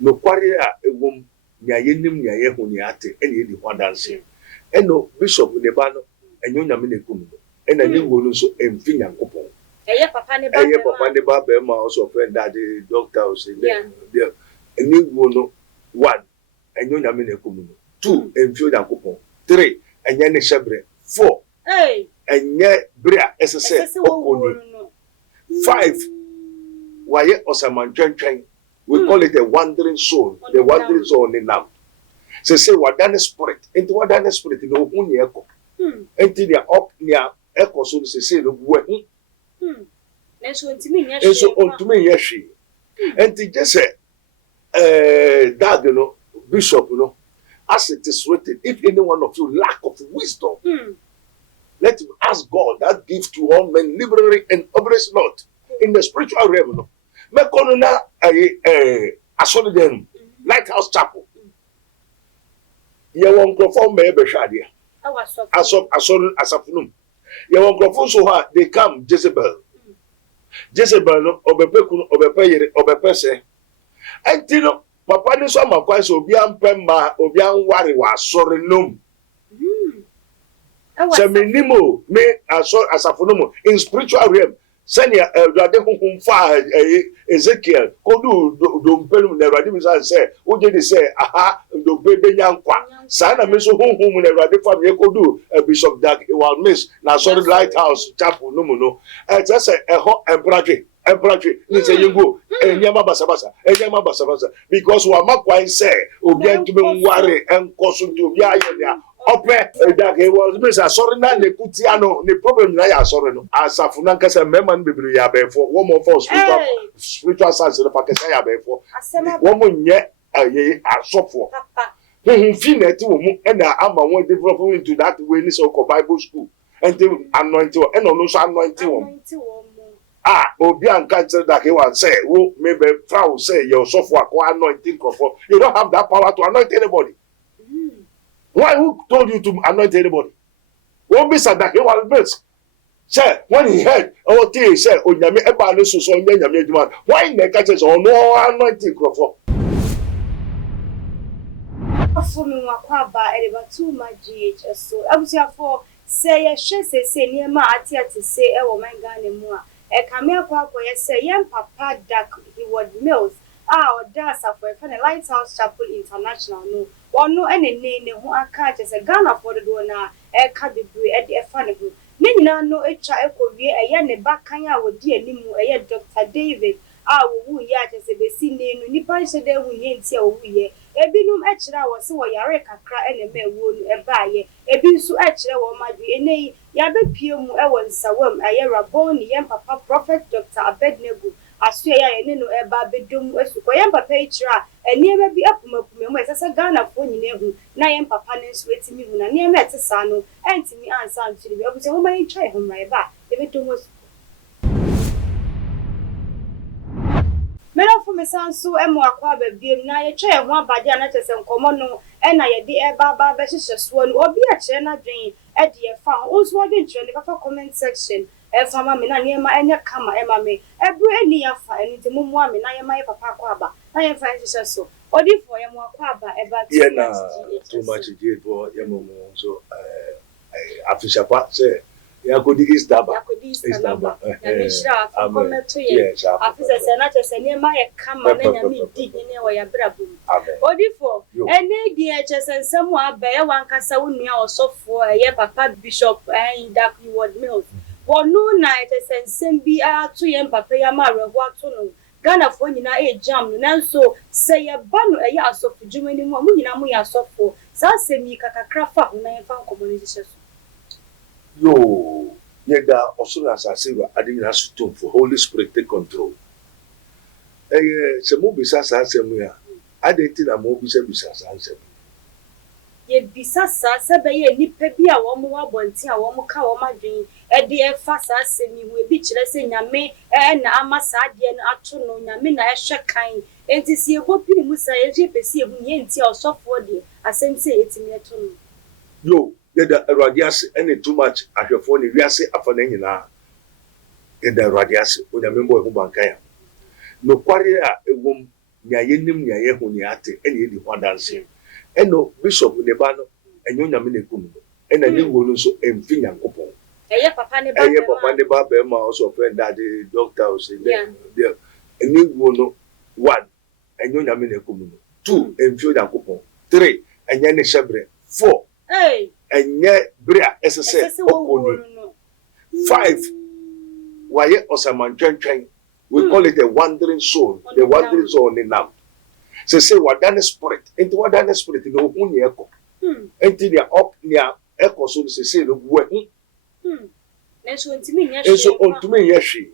no quarry wom nya yenim nya ye hu ni ate ene ye di ho danse eno bishop ne ba no enyo nyame ne kum no ena ne wo no so emfi nyankopon eye papa ne ba be ma also friend that the doctor was say there ene wo no 1 enyo nyame ne kum no 2 emfi nyankopon 3 enye ne shebre 4 enye bria esese okoni 5 waye osamantwentwen. We call it a wandering soul. The wandering soul in now. Say what done spirit. Into what done spirit in the only echo. Into the up near echo so say the way. And so to me, yes, she. And to just say that you know, Bishop, you know, as it is written, if any one of you lack of wisdom, let him ask God that gives to all men liberally and others not in the spiritual realm. Me kono na asole dem Lighthouse Chapel. Ye won krofo me be hwade. Asafunum. Ye won krofo so ha they come Jezebel. Jezebel no obepeku no obepe yere obepe se. Enti no papa ni so amakwa so obi ampem ma obi anware wa asore nom. Se menimo me asafunum in spiritual realm. Senior Rade Humfa Ezekiel, Kodu Dompelum, the Radimizan say, Ujedi say, aha, do baby Yankwa, Sana Miso Hum, and Radifam Yakodu, Bishop Dag, it was miss, now sorry Lighthouse Chapel, no, and just a hot embroidery, it's a you and Yama Basabasa, because what Makwa say, Ubian to be worry and caution to Yaya. Ope that he was Mr. Sorry, na ne kutiano, the problem na ya sorry no. As a funanka se memman bibri ya be for one more for spiritual science the pakesa ya be for. One more nye aye asofo. Who feel net wo mu and ama won develop into that way ni so Bible school. And anointing and no so anointing. Obi anka tell that he was say, "Wo maybe Frau say your software ko anointing for." You don't have that power to anoint anybody. Why who told you to anoint anybody? Won't be said that he was best. Say, when he heard, oh, he said, oh, Yami, Eba, no, so, Yami, why in the catches or no anointing for? For me, too much GHS. So I was here for say, say, near my atia to say, oh, my gun more. A camel papa, say, young papa, duck, he was mills. That's for a Lighthouse Chapel International. No. One no any name who are catches a gun for the door now, a cadbury at the funny. Nina no a child could be a yan back kanya would dear Nimu, a Dr. David. Woo yat as a basin name, Nipan said they will ain't so we. A binum extra was so a yareka cry and a mere wound a buy. A bin so extra or might be a nay, Yabe Pium, Ewan Sawam, a yara bony, and papa prophet Dr. ABEDNEGO. Australia and no eba bedum wesu koyamba petra eniema bi apuma pume esasa Ghana fo nyine hu na yem papa ne nso etimi hu na niema etesa no entimi ansa ntiri bi obuse ho mai try ho mai ba e bedum wesu mera fo mesanso emo akwa ba biem na ye try ho abade na chese nkomo no e na ye de eba ba be hyehyɛ so no obi a kyerɛ na dwen e de e fa ho so wadwen kyerɛ ne fa comment section Fama me na niema enya kama ema me ebru eni yafa eni te mumu ame na yema ye papa kwa aba na ye fa hyehyɛ so odi for ye mo akwa aba eba too much je for ye mo so afisha pa say ya go di Easter ya me shira fa kometo ye afisa se na chese niema ye kama na nya me di ne wo ya brabo odi for ene di chese nsemu aba ye wankasa wonua osofo ye papa bishop in that word mills Wonu na ete sensembi to yem papa ya ma reho ato no Ghana fo nyina e jam no nanso se ye ba no e ya asofo dwumani mu nyina mu ya asofo sa semi kakakra fa ho na ye fa community so yo yeda osuna asase wa adina sutum for Holy Spirit take control se mo bisa sa asemu ya adenti na mo bisa sa asemu ye bisa sa sebe ye nipa bi a wo mo wabonti a wo mo ka wo madwen e de e fa sa asemi hu e bi kire se nyame na amasa de no ato no nyame na e hwe kan enti si ebo pi mu sa ye je pesi ebu ye enti osofo de asem se etimi eto no yo yeda radias ene too much ahwefo ne wiase afana nyina yeda radias onyame mbo ehu bankan ya no kware a ewom nya yenim nya yehu nya ate ene yedi ho adanse eno bishop ne ba no enyo nyame ne kum ena ne wo no so emfi nyankopon papa ne ba be ma also friend that the doctor say there eni wo no 1 enyo nyame ne kum no 2 emfi nyankopon 3 enye ne shebre 4 enye bria esese okoni 5 waye osamantwentwen. We call it a wandering soul. The wandering soul in now. Say what done spirit. Into what done spirit no uni echo. Into the up near echo so say no we. And so unto me yeshi.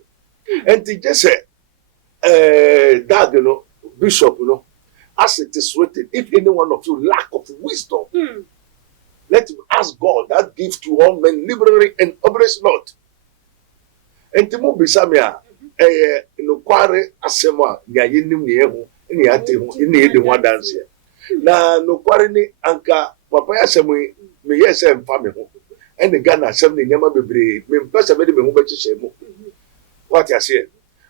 And it just say that you know bishop you know as it is written, if any one of you lack of wisdom, let him ask God that gives to all men liberally and upbraideth not. And to move bisamia no kware asema nya yenim ne ehu ne ate hu ne yedi ho dance na no kware ni anka papa ya asemu me yese mfa me ho ene Ghana asem ne nyama bebre me mpesa be de me ho be chese mu what you say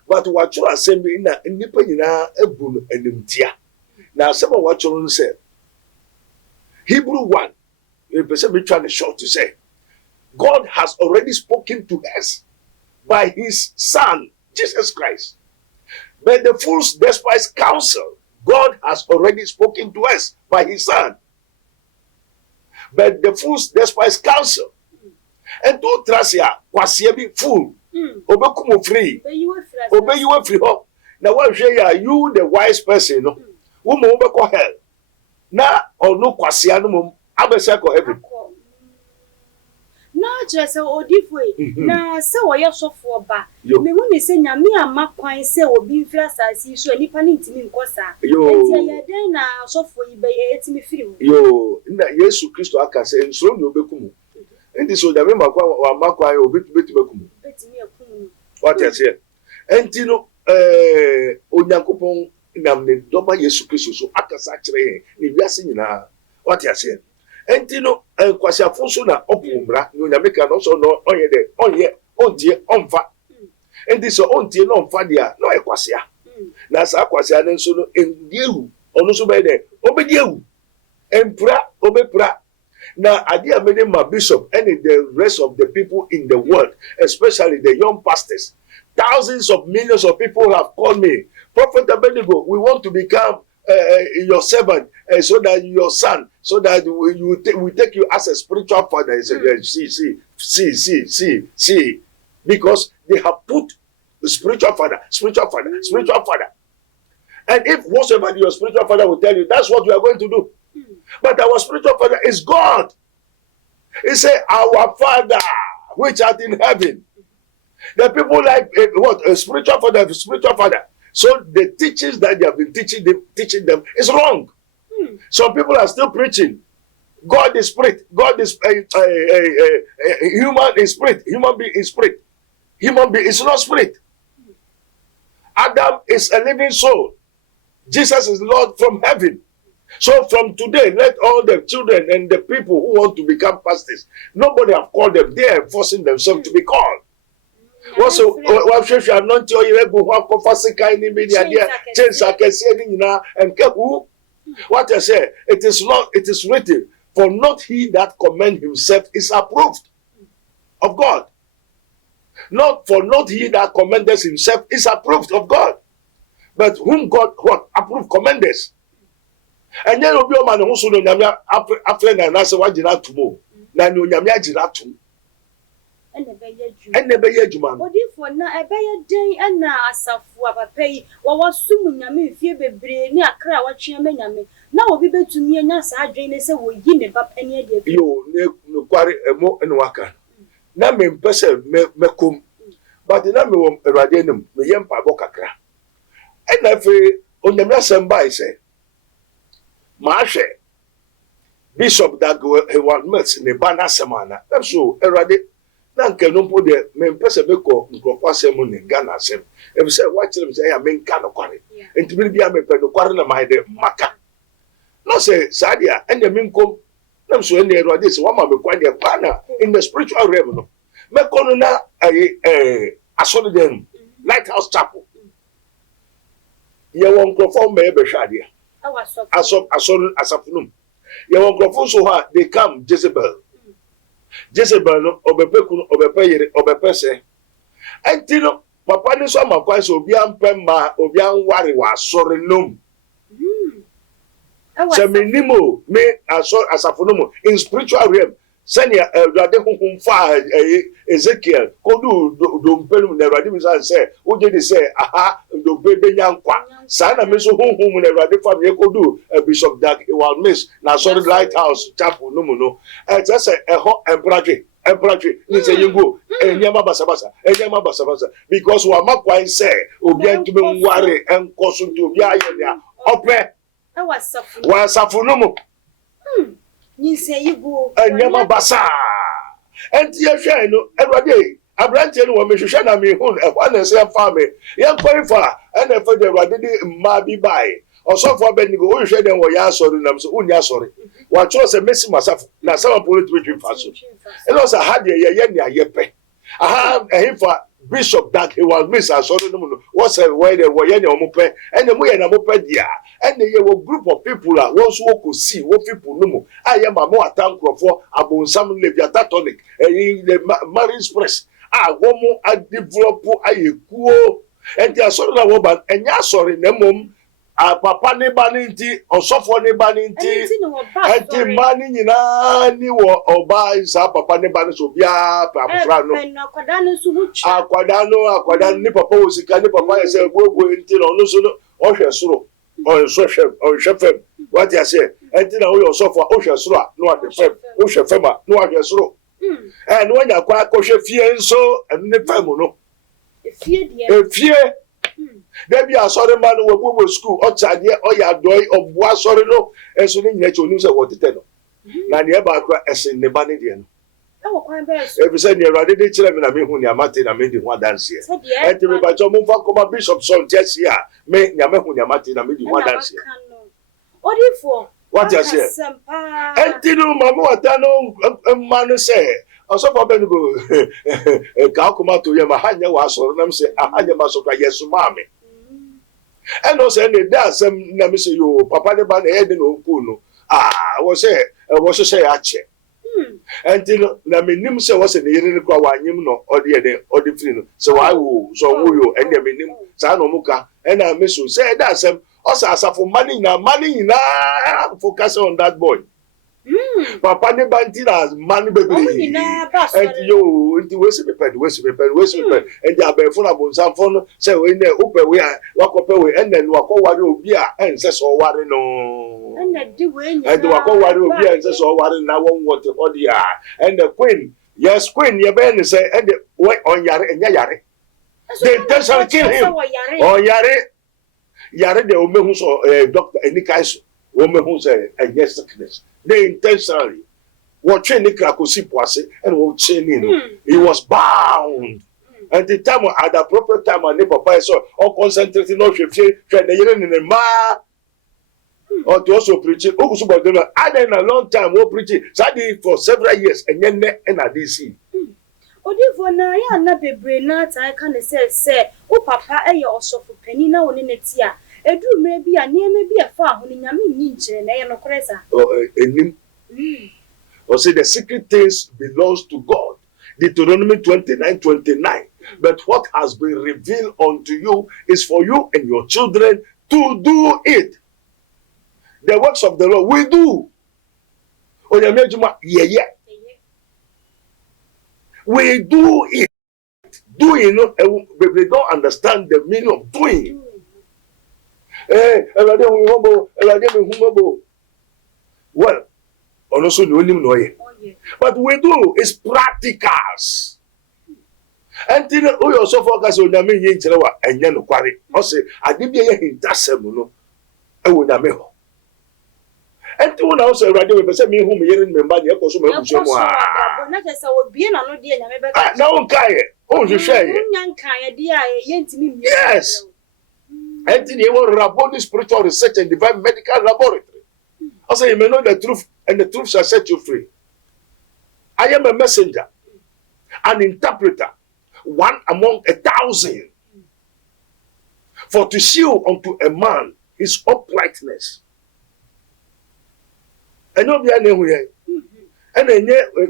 but what you asem bi na nipa nyina ebu no animtia na asem what you say Hebrew 1 me pesa me try to short to say God has already spoken to us by his son Jesus Christ. But the fools despise counsel. God has already spoken to us by his son. But the fools despise counsel. And to trust ya, kwasia be fool. Obekumo free. Obey you free. Now what say you the wise person no? Wo mo obeko hell. Na ono kwasia no mum abese ko heaven. Na just odifwe na se wo yesofo ba me hu ni se nyame amakwan se obi mfira asasi so nipa ni ntimi nkosa enti ya den na sofo yi be etimi firi yo na Yesu Kristo aka se nsoro ni obekumu enti so da me makwa amakwan obi betibekumu betimi akumu what you say enti no onyankopon namne doba Yesu Kristo so aka sa kire ni wiase nyina what you say enti no kwasha fonso na opumra no nyameka no so no onye de onye ondie onfa enti so ondie no onfa dia no ekwasha na sa kwasha ne nso no endiehu ono so be de obediehu empra obepra na ade amene ma bishop and the rest of the people in the world especially the young pastors thousands of millions of people have called me Prophet ABEDNEGO we want to become your servant, so that your son, so that we take you as a spiritual father. He said, see, because they have put the spiritual father. And if whatsoever your spiritual father will tell you, that's what you are going to do. But our spiritual father is God. He said, our Father, which art in heaven. The people like what? A spiritual father. So the teachings that they have been teaching them is wrong. Some people are still preaching. God is spirit. God is human is spirit. Human being is spirit. Human being is not spirit. Adam is a living soul. Jesus is Lord from heaven. So from today, let all the children and the people who want to become pastors, nobody have called them. They are forcing themselves to be called. Also, what should I not tell you? Go for Fasika in media, change I can see and who? What I say, it is written, for not he that commend himself is approved of God. Not he that commendeth himself is approved of God. But whom God what approved commendeth. And then obi o man ho so no nyame afre na say wagina tumo. Na no nyame agina tum. Ene be ye adwuma no odifo na ebe ye den na asafo apapai wo wasum nyame fie bebre ni akra watwe nyame na obi betumi anya sa adwen ne se wo yi ne ba pani ade afi yo ne no kware emo ene waka na me mpese mekom but na me wo erade anim me ye mpa bo kakra ena fe onyame asamba ise ma hwe bishop that go he want met ne bana semana so erade nanke no po de me mpese beko nkrofo asem ne Ghana asem e be say what them say ya me nka no kware enti bi bia me pe no kware na my de maka no say sadia enya me nkom nam so ene erode say wa ma me kwa de bana in the spiritual realm no me kono na asole dem lighthouse chapel ye won crofo me be hwade asafunum ye won crofo so ha they come Jezebel no obepeku no obepe yere obepe se enti no papa ni so amakwan so obi ampem ma obi anware wa asore nom se minimo me asafunum in spiritual realm senia Awurade honhom fa Ezekiel kodu dompelum na Awurade bisa se oje de se aha dompe benya nkwa sa na me so honhom na Awurade fa me kodu Bishop Dag Ewal Miss na sorry lighthouse chapel no mu no e se eho empratry ni se yengo enyama basabasa because wa makwan se obi antumi nware enkoso nti obi aye ya ope wa safunumu Enyama basa. Enti ye hwe no Awurade abrante no wo me hwehwe na me hu e kwa na se farm ye kwaifa na e fa de Awurade de mma bi bai osofo ABEDNEGO wo hwehwe den wo ya asori nam so unya asori wa cho se mesi masafo na sama politi twi fa so e no sa ha de ye ne ayepe aha ehimfa Bishop Dag Ewal Miss asori no no wo se we de wo ye ne omope ene mo ye na mope dia ene ye wo group of people a won so wo see wo people no mo aye mama atankrofo abonsam leviathan tonic the marriage press wo mo a develop aye kuo enti asori na wo ba enya asori na mom papa ne ba ni nti osofo ne ba ni nti enti mani nyina ni wo oba isa papa ne ba ni so bia papa no akwada ni papa wo sika ni papa ye se gbogbo nti no so no o hwe soro o so hwe fem what you say enti na wo yo osofo o hwe soro a no ade fem o hwe fem a no hwe soro no nya kwa ko hwe fie nso ene fem no efie Debi asori manu we gbogbo school otade oya doi obu asori no eso ni nyeche onu se wotete no na ne ba kwa esen ne ba ne de no e bi se ne Awurade de kire me na me hu ne amate na me de hu dance e enti me ba cho mo fa koma bishop son jesi a me nya me hu ne amate na me de hu dance odifo what you say enti no mama wata no manu se osofa ABEDNEGO ka akoma to ye ma hanya wa asori na me se ahanya ma so ka yesu mame and also the dasem na me say yo papa de ba na e de no ku no wo say ache until na me nim say wo say ne yire kwa wa anyim no ode free no so why wo so wo yo and me nim sa no muka and na me so say dasem also asafo money na focus on that boy papa ne banti na money baby and yo nti we se peped and ya be fun abonsam fun say we na ope we wakope we and then wakoware obi a ense so ware no and di we nya and wakoware obi a ense so ware na won what odia and the queen ye be ne say and we on yare enya yare they intention kill him on yare de o mehu so doctor enikaiso o mehu say yes sickness they intentionally what training krakosi poase and what training he was bound at the time at the proper time and papa so all concentrating no hwefie na yere ne ma or to also preaching ogusu bodona and then a long time we preaching study for several years and then na DC odifo na ya na bebre na ta ka ne se o papa eye osofo pani na woni neti a edu me bi a nieme bi afa ho ni nyame nyi nkire na ye no koresa enim say the secret things belongs to God. Deuteronomy 29:29. But what has been revealed unto you is for you and your children to do it. The works of the Lord we do. We do it. Doing, but they don't understand the meaning of doing. Well, also but we do is practicals. Until we also focus on the meaning and then quarry. Also, I did be a hint no. I would have meho. And two now say radio person me whom you remember the episode of not as I would be an idea. No, Kaya. Oh, you say, yes. Anthony, you will report the spiritual research and divine medical laboratory. Also, you may know the truth, and the truth shall set you free. I am a messenger, an interpreter, one among 1,000. For to shew unto a man his uprightness. And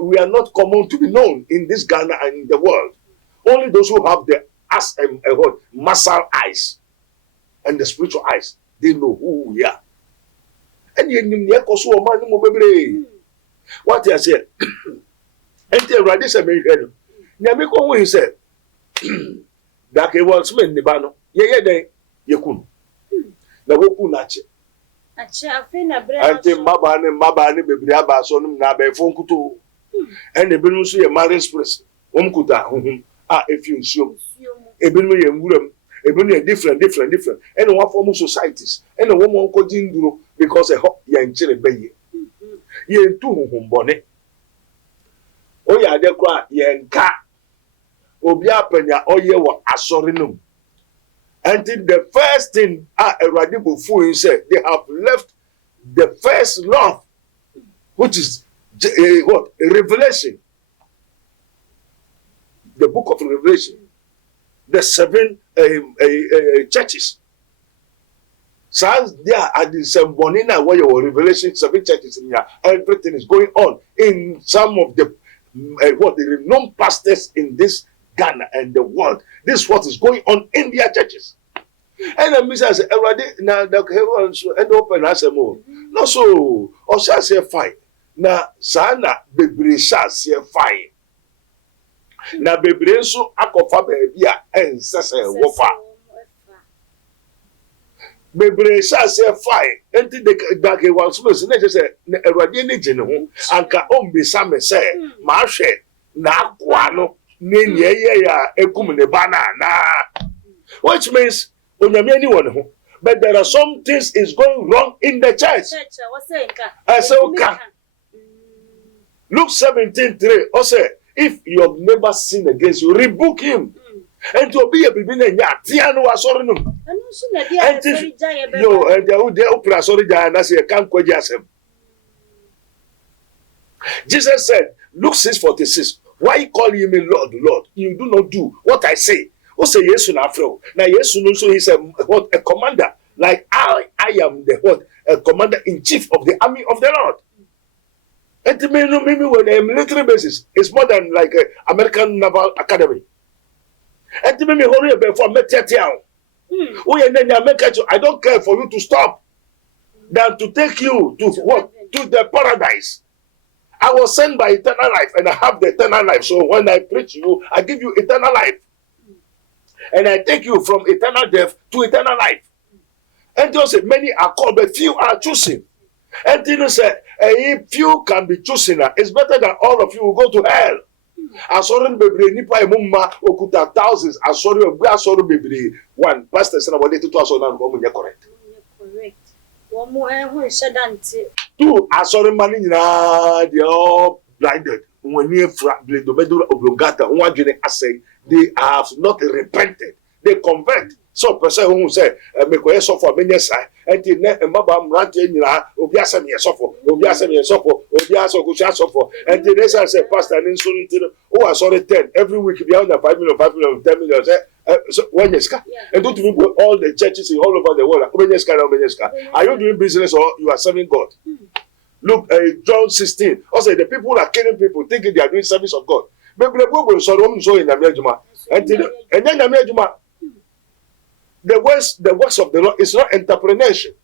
we are not common to be known in this Ghana and in the world. Only those who have the muscle eyes and the spiritual eyes, they know who we are. And what I said, and the radical American, Yamiko, he said, that he was men, the banner, Yakun, the Wokunache. And the Mabani, baby, Abasonum, Nabe, Fonkutu, and the Benusi, a marriage express, Omkuta, if you assume, a Benue and Wuram, a Benue different, and one form of societies, and a woman could do because a hot young chili bay. Ye too, bonnet. Oh, yeah, they cry, yen cat. Obiapenya, oh, ye were asorinum. Until the first thing a radical fool said, they have left the first love, which is what? Revelation. The book of Revelation. The 7 churches. So there are the Sembonina where your Revelation 7 churches in here. Everything is going on in some of the the renowned pastors in this Ghana and the world. This is what is going on in their churches. And the Misuse said, now the heavens and open as a move. No, so, or shall say fine. Now, Sana, baby, shall say fine. Now, baby, so Akofa baby, and Sasa Wofa. Baby, shall say fine. And the back was supposed to say, a radiant and can be some say, Marshe, na Quano. Which means but there are some things is going wrong in the church. Luke 17:3 also, if you have never sinned against you, rebuke him. And to be a baby, and Jesus said, Luke 6:46. Why call you me Lord, Lord? You do not do what I say. Who say yes to Afro? Now yes to so he's a commander. Like I am the a commander in chief of the army of the Lord. And to me, when a military basis, it's more than like American Naval Academy. And to me, hurry up before Metiatown. I don't care for you to stop than to take you to what? To the paradise. I was sent by eternal life and I have the eternal life. So when I preach you, I give you eternal life. And I take you from eternal death to eternal life. And just say many are called, but few are chosen. And you say, if few can be chosen, it's better than all of you will go to hell. I saw them baby nipa emuma okuta thousands. I saw them baby one pastor said about it to us on correct. Two, I saw them money they all blinded. When you they have not repented. They convert. So person who say make way suffer many side and mabam ranting obiasa me suffer and the next say pastor and insulin oh I saw 10 every week beyond the 5 million 10 million so when you and don't you all the churches all over the world are you doing business or you are serving God? Look, John 16 also the people are killing people thinking they are doing service of God. Maybe so in America and then America. The works of the Lord is not entrepreneurship.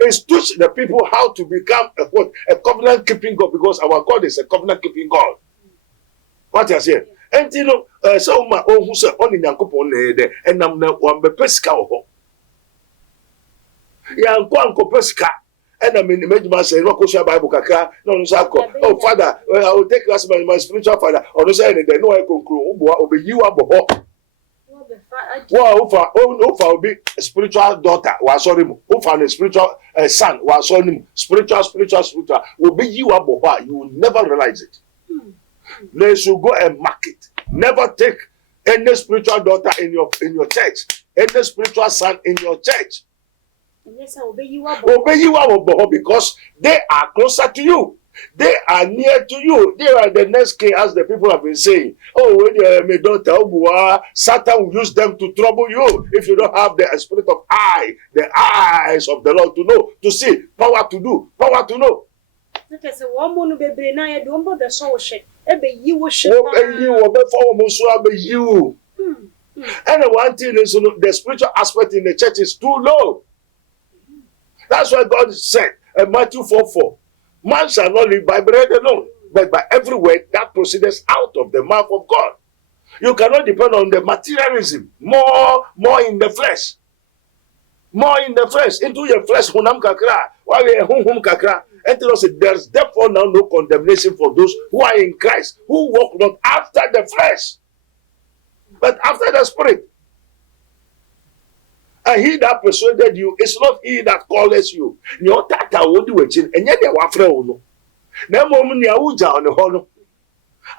It's teach the people how to become a covenant keeping God, because our God is a covenant keeping God. What I say? And you know, so my own who say only Yankopon there, and I'm not one pesca. Yanko pesca. And I mean, the man say, "Rokosha Bible kaka." No, oh, Father, I will take you as my spiritual father. Or no say, "They know I conclude." Obey you abo. Well, Ofa be a spiritual daughter, was sorry, Ofa a spiritual son, was sorry, spiritual. Will be you abo. You will never realize it. They should go and mark it. Never take any spiritual daughter in your church, any spiritual son in your church. Obey you abo because they are closer to you. They are near to you. They are the next king, as the people have been saying. Oh, when you may don't tell Satan will use them to trouble you if you don't have the spirit of eye, the eyes of the Lord to know, to see, power to do, power to know. That's a woman be brain. I don't bother so shit. You will shit. You. And one thing is, the spiritual aspect in the church is too low. That's why God said in Matthew 4:4, man shall not live by bread alone, but by every word that proceeds out of the mouth of God. You cannot depend on the materialism, more in the flesh. More in the flesh, into your flesh, hunam kakra, while you hum kakra. And there's therefore now no condemnation for those who are in Christ, who walk not after the flesh, but after the Spirit. And he that persuaded you is not he that calls you. Your tata will do it, and yet they were friend. No moment on the honor.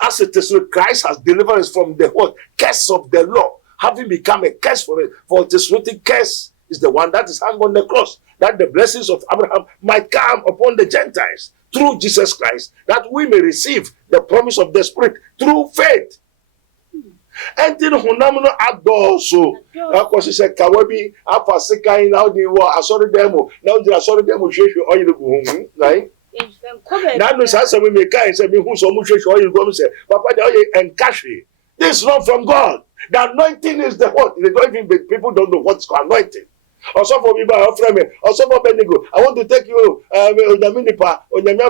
As it is with Christ has delivered us from the what curse of the law, having become a curse for it. For it is written, curse is the one that is hung on the cross, that the blessings of Abraham might come upon the Gentiles through Jesus Christ, that we may receive the promise of the Spirit through faith. And then Hunamino Adoso, of course, he said, Kawabi, Apa Sekai, now they were a sorry demo, now they are sorry demo, or you go, right? Now, no, Sasa, we make kind, say, who's so much, or you go, say, Papa, and Kashi. This is not from God. The anointing is the what? They don't even, people don't know what's anointing. Also for me, also for ABEDNEGO, I want to take you on your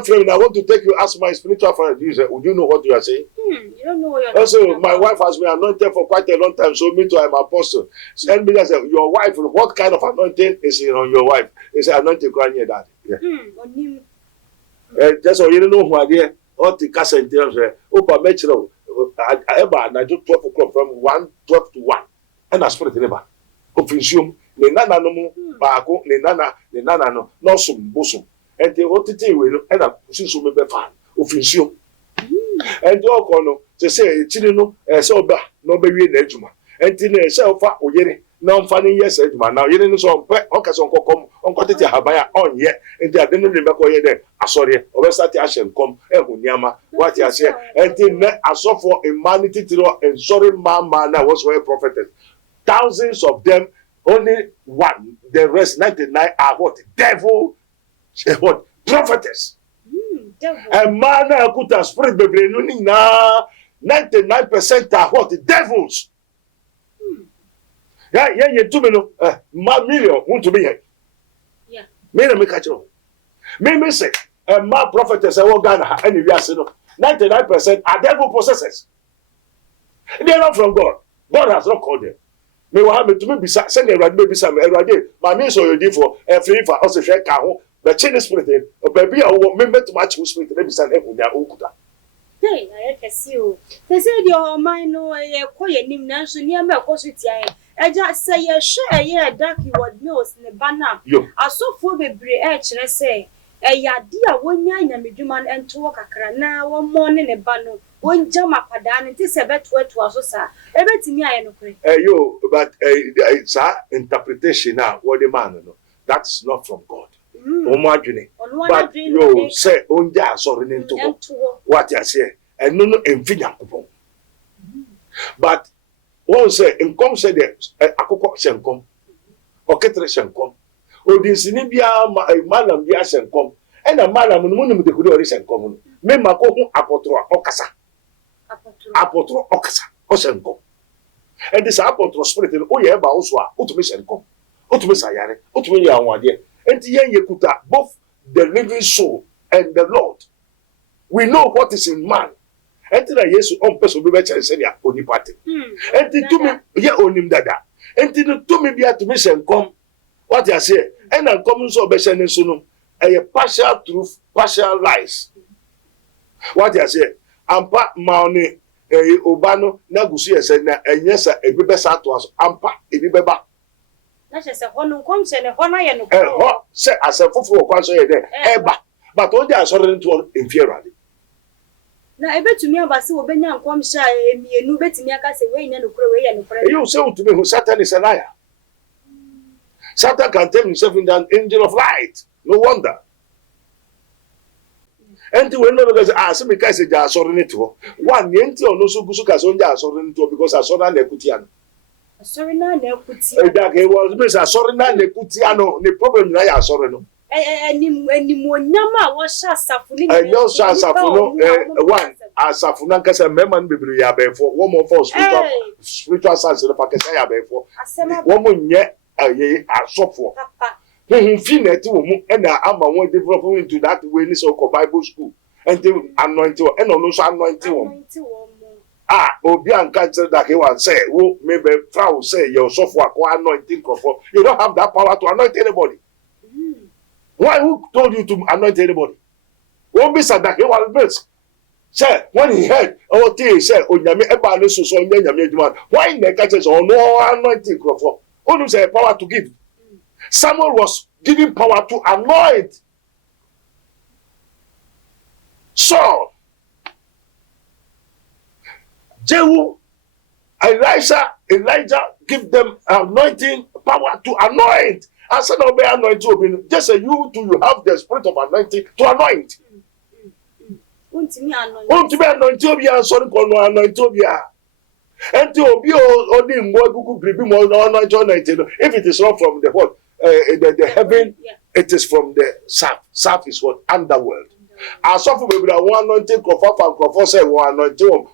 friend. I want to take you as my spiritual friend. You say, would you know what you are saying? You don't know what you're also, talking my about. wife has been anointed for quite a long time, so me too, I'm apostle. Send me that, your wife, what kind of anointing is on your wife? It's an anointing crying here, that. Just so you know who are there, all the castle in terms of Opa Metro, I do 12 o'clock from 12 to 1, and I spirit never. Confusion. Ne nana no mu baako ne nana no sum bosum enti otete we no e na susu me be fa ofinsuo enti okono se chiri no se oba no be wie na adwuma enti na se ofa oyere na mfa ne yes adwuma na oyere no so mpe okase onkokom onkotete haban a onye enti ade no ne be ko ye de asore obesati ahyenkom ehuniama what you say enti na asofo humanity tiro and sorry mama na was where prophetess thousands of them. Only one, the rest 99 are what? Devil, what? Prophetess. Devil. And man, could have spirit baby. 99% are what? Devils. Yeah, you 2 million, million want to be here. Yeah. Me catch you. Me say, my prophetess, I won't Ghana, and we are saying 99% are devil possessors. They are not from God. God has not called them. Me wa me to me bisa send Erade be bisa me Erade ma me so yodi for free for us hwe ka ho be chine spirit e ba bi a wo me met match spirit na bisa na ehunya okuta hey I can see you they say your mind no e koye nim na so ni am e koso tia e ja say ye hwe ye dark word news ne bana asofo bebre e kire say e yade a wonya nyamedwuma ento kakra na wo mo ne ba no won jama padane ti se beto aso sa ebetimi aye no kure yo but it's interpretation now what the man no that is not from God omo adwene but yo say onja asori ne nto what you say and no emfinya kopon but one say enkom say the akoko senkom oketre senkom odinsini bia malam bia senkom ena malam no munum de kuri ori senkom me mako hu apotro okasa apotro okasa osenkom and this apotro spirit o ye ba oso a otumi senkom otumi sayare otumi ya anwade enti yen yekuta both the living soul and the Lord. We know what is in man. Enti na Yesu on person be beche se dia onipate enti tumi ye onim dada enti no tumi bia tumi senkom what you say and na come so be se ne so no a partial truth partial lies what you say ampa maoni obano na gusu ye se na enyesa ebi be sa to aso ampa ebi beba na se hono kom se ne hono ye no ho se asefufu okwan so ye de eba but o dey asore nto inferior na ebetumi abase wo benya nkom sha emienu betumi aka se we nya no kure we ye no kure you say to me who Satan is a liar. Satan can tell himself in an angel of light. No wonder. And when no because some guys say ja sorry to one yenti ono so gusu ka so nja sorry to because I saw na ekutiano. Sorry na ekutiano. That he was me say sorry na ekutiano the problem na ya sorry no. Eni mo nyama wo sha asafo ni. Enyo sha asafo no one asafo na kasa mema no bebre ya befo wo mo for spiritual sense no pa kasa ya befo. Wo mo nye aye asofo. Finite woman and I'm one developing into that way in so called Bible school until anointing and also anointing. Obian can't say that he was say, well, maybe Frau say your software anointing. You don't have that power to anoint anybody. Why who told you to anoint anybody? Won't be said that he was best. Say when he heard he said, oh, Yami Eba so Yami, why in the catches or no anointing? Only say power to give. Samuel was given power to anoint Saul. Jehu, Elijah give them anointing power to anoint. I said, no, be anointing. Just say you too, you have the spirit of anointing to anoint. Want to be anointed? Sorry, no anointed. And to be only more good, be more anointed. If it is not from the what? The heaven, it is from the south. South is what? Underworld. As of we one anointing crop say one anointing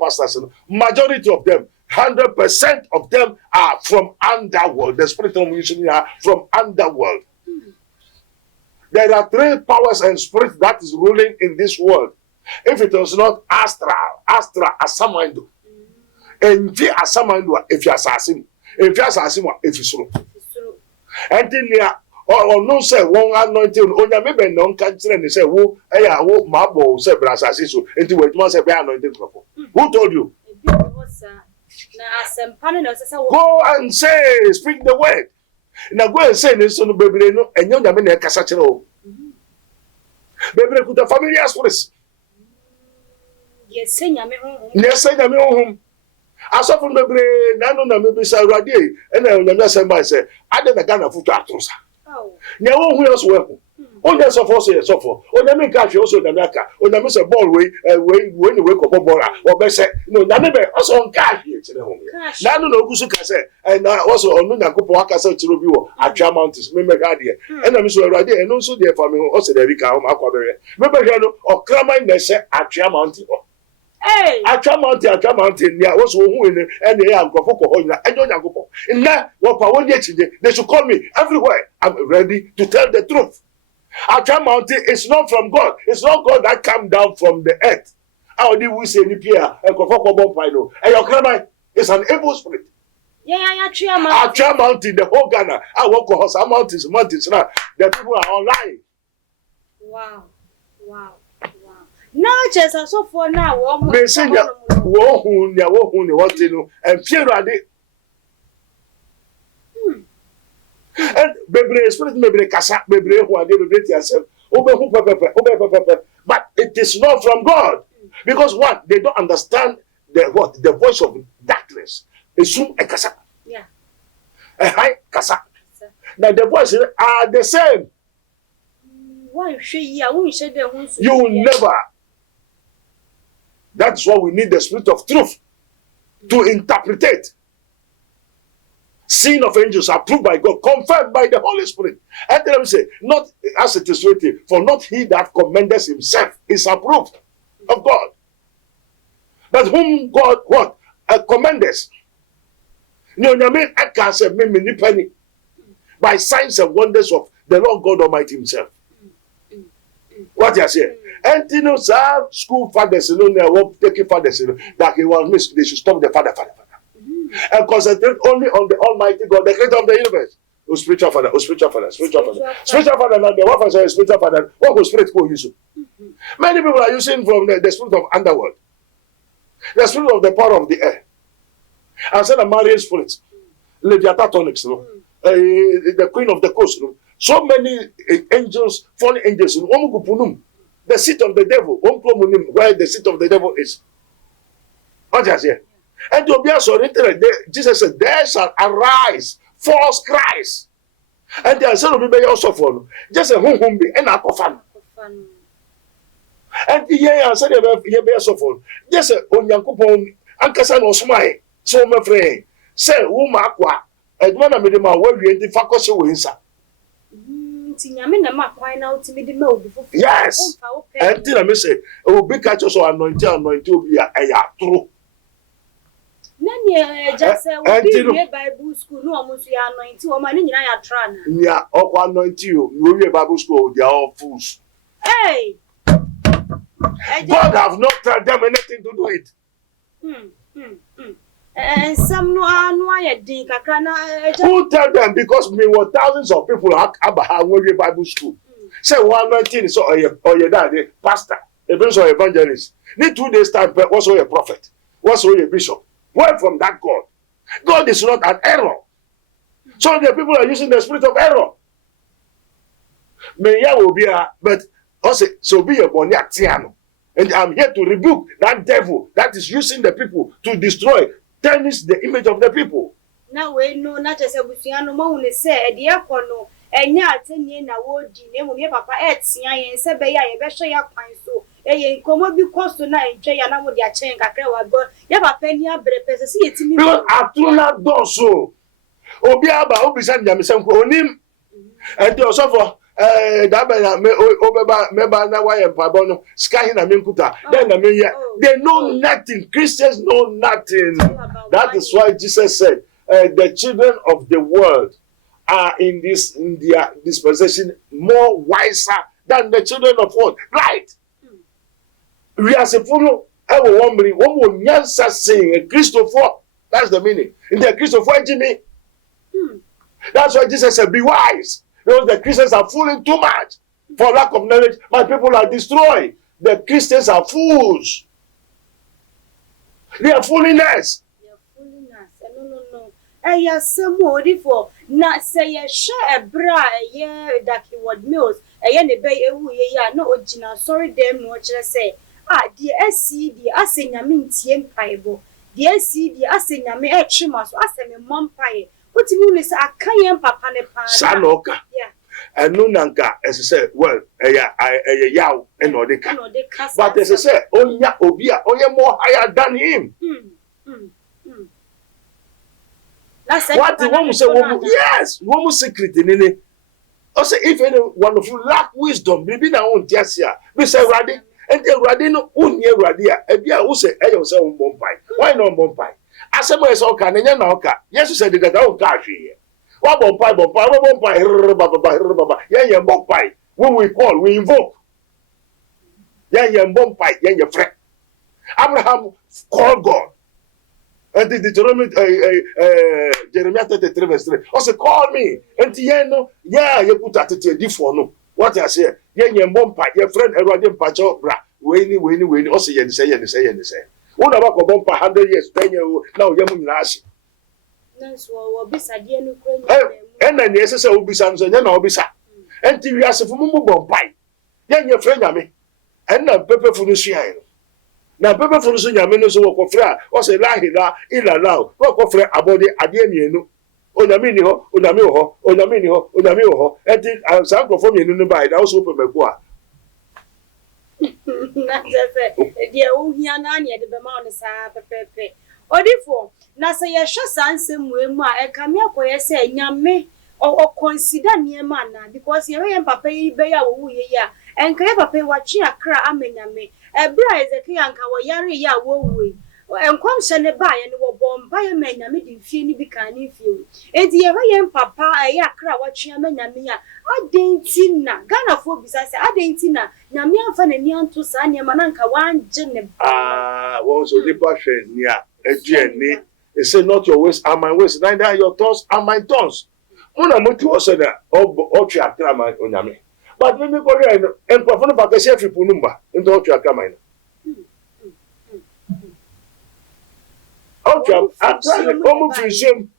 pastors. Majority of them, 100% of them are from underworld. The spirit of mission are from underworld. There are three powers and spirits that is ruling in this world. If it was not Astra Asamando. And the Asamando, if you assassin, if you slow. And then or no say one anointing onya maybe no can tell and say wo mabo say brasasi so enti we must say be anointing crop. Who told you? Go and say, speak the word. Now go and say this to the baby no and you nyame na kasa kire o. Baby ku the familiar spirits. Yes say nyame honhom. Aso from baby na no na maybe say rade e na nyame say man say ade na Ghana futu atrosa. Nya wo hu yoso we. Onye so for say so for. Onye me ka hwe oso na aka. Onye me say ball we ni we ko ball a. Obe say no na me be oso nka hwe kire ho. Na no na ogusu ka say na oso onu na kopo aka say kire obi wo Atwa Mountains me me ga de. E na me so awurade e no so de fa me ho o say da bi ka ho akobere. Me be hwe no okraman na say Atwa Mountain. Hey, Atwa Mountain, yeah, what's who in and they are go for and don't go. And now, what power they should call me everywhere. I'm ready to tell the truth. Atwa Mountain is not from God. It's not God that come down from the earth. How do we say in Pierre and go for Bompino? And your grandma is an evil spirit. Yeah, Atwa Mountain, the whole Ghana. I walk across mountains now. The people are online. Wow. Now, just so for now, they say, what and fear at it. And baby, spirit maybe Casa, baby, who are able to yourself, but it is not from God. Because one, they don't understand the voice of darkness. It's soon a Casa. Yeah. A high Casa. Now the voices are the same. You will never. That's why we need the spirit of truth to interpret. Sin of angels approved by God, confirmed by the Holy Spirit. And then we say, not as it is written, for not he that commendeth himself is approved of God. But whom God what? Commendeth. No, I can't say many penny by signs and wonders of the Lord God Almighty himself. What you say? And you know, school fathers, taking fathers, that he was missed. They should stop the father. And concentrate only on the Almighty God, the creator of the universe. Spiritual father. Spiritual father, not the one for spiritual father. What was spirit for use? Many people are using from the spirit of underworld, the spirit of the power of the air. I said a marriage spirit, Leviathatonics, the queen of the coast. So many angels, fallen angels in Omugupunum, the seat of the devil, where the seat of the devil is. What does it? And to be sorry, Jesus said, there shall arise false Christ. And there shall be also for just a home be an akofan. And yeah, I said, you be so full. Yes, on Yankupon, Ankasa no smile. So, my friend, say, Umakwa, and when I made my word, the faculty wins. Yes, and then I may say, oh, big catches or anointed to be a true. Just say, Bible school, no almost anointed, or money I try. Yeah, or anoint you, you be a Bible school, they are all fools. Hey, God have not told them anything to do it. And some no dink a crana. Who tell them? Because me were thousands of people at Abraham Bible school. Say 119 so or your daddy, pastor, eventually evangelist. Need 2 days time, what's all a prophet? What's all a bishop? Where from that God? God is not an error. So the people are using the spirit of error. May ya will be but also so be a boniatiano. And I'm here to rebuke that devil that is using the people to destroy, tarnish the image of the people. Now we know not as a Busiano Mone said, Diacono, and ya 10 years now, name of your papa at Sia and Sabaya, a better ya pine so. A common because tonight, Jay and I would ya chain a crowd, but you have a penny up, but see it to me. Because I do not do so. Obiaba, Obisan Jamison, Onim, and you suffer. Dabba meba na why pabono sky na minkuta then na me they know nothing. Christians know nothing. That is why Jesus said the children of the world are in their dispensation more wiser than the children of what? Right. We are follow our one will nyansa sing Christopher. That's the meaning. In the Christopher Jimmy. That's why Jesus said be wise. Because the Christians are fooling too much. For lack of knowledge, my people are destroyed. The Christians are fools. They are fooling us. They are fooling us. No. I some more for not say a share a bra a year that he would mills. A yen a bay a wee ya no original. Sorry, them no say. The SC, the Assenamin Tien Piebo. The SC, the Assename at Chimas, Assam Mom Pie. What you mean is a Kayan Papa Nepa. Sanoka. Yeah. And Nunanka, as I said, well, a yaw and Odeka. But as I said, Onya Obia, Onya more higher than him. What the woman say, yes, woman secret in it. Also, if any one of you lack wisdom, maybe now on Tiasia, we say Raddy, and the Radino Unya Radia, and Bia who say, Ayo, Bombay. Why not Bombay? As a man so can and Yanaka, yes, you said that I'll catch here. What Bombay, yeah, Bombay. When we call, we invoke. Yeah, Bombay, yeah, your friend. Abraham called God. And the Jeremiah 33 verse 3. Also call me. And Tiano, yeah, you put at it for no. What I say, yeah, Bombay, your friend, Eradim Pacho, bra, Winnie, also yen say. What about Bompa 100 years, 10 years, now Yamun Nash? That's what be Sadian Ukraine. And then yes, I will be some, and then I'll be sa. And TV as a Fumu Bombay. Then your friend, Yami. And now Pepper Funusian. Now Pepper Funusian, Minus of Fra, was a lahida, illa now, walk of Fra about the Adiano. Onamino, Onamino, and I'm some from you in the bite, also open my bois. Dear old Yanania, the Bemon Pepe. Or therefore, Nasa Yasha Sansem will ma a cameo say, Yame, or consider near manna, because your and papa bear woo ya, and clever pay what she a cra amename, a bride a kianka or yari ya woo. And come send a buy and were born by a man, a meeting feeny becani few. And the Arayan papa, a yakra what she a man, Namia, I didn't tina, Ghana for besides, I didn't tina, Namia fan and yan to Sanya Mananka one gin. Was only passion, yeah, a jenny. It said, not your waist are my waist, neither your thoughts are my thoughts. Una mutu was said, oh, Chiakrama, Unami. But when we go and perform a vacation for Punumba, and don't Chiakrama. Actually, almost the same.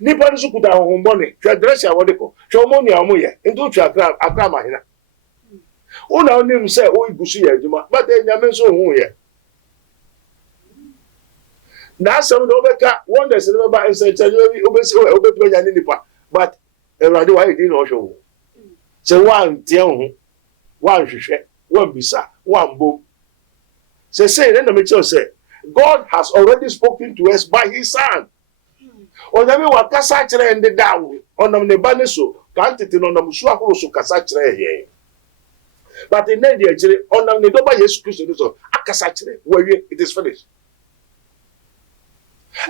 Nippon Sukuta on money, to address your wadico, show money or moya, and don't you a crammer. Una name say, oh, you see, but then you mention who here. Now, some Noveka wonders about and said, but a radio I didn't know. So one, one should one bisa, one boom. Say, then the Mitchell say, God has already spoken to us by his son. On the way, Cassatra and the down on the Baniso, can't it on the Muswaho Cassatra here. But in India, on the Doba Yes Christian, Akasatre, where it is finished.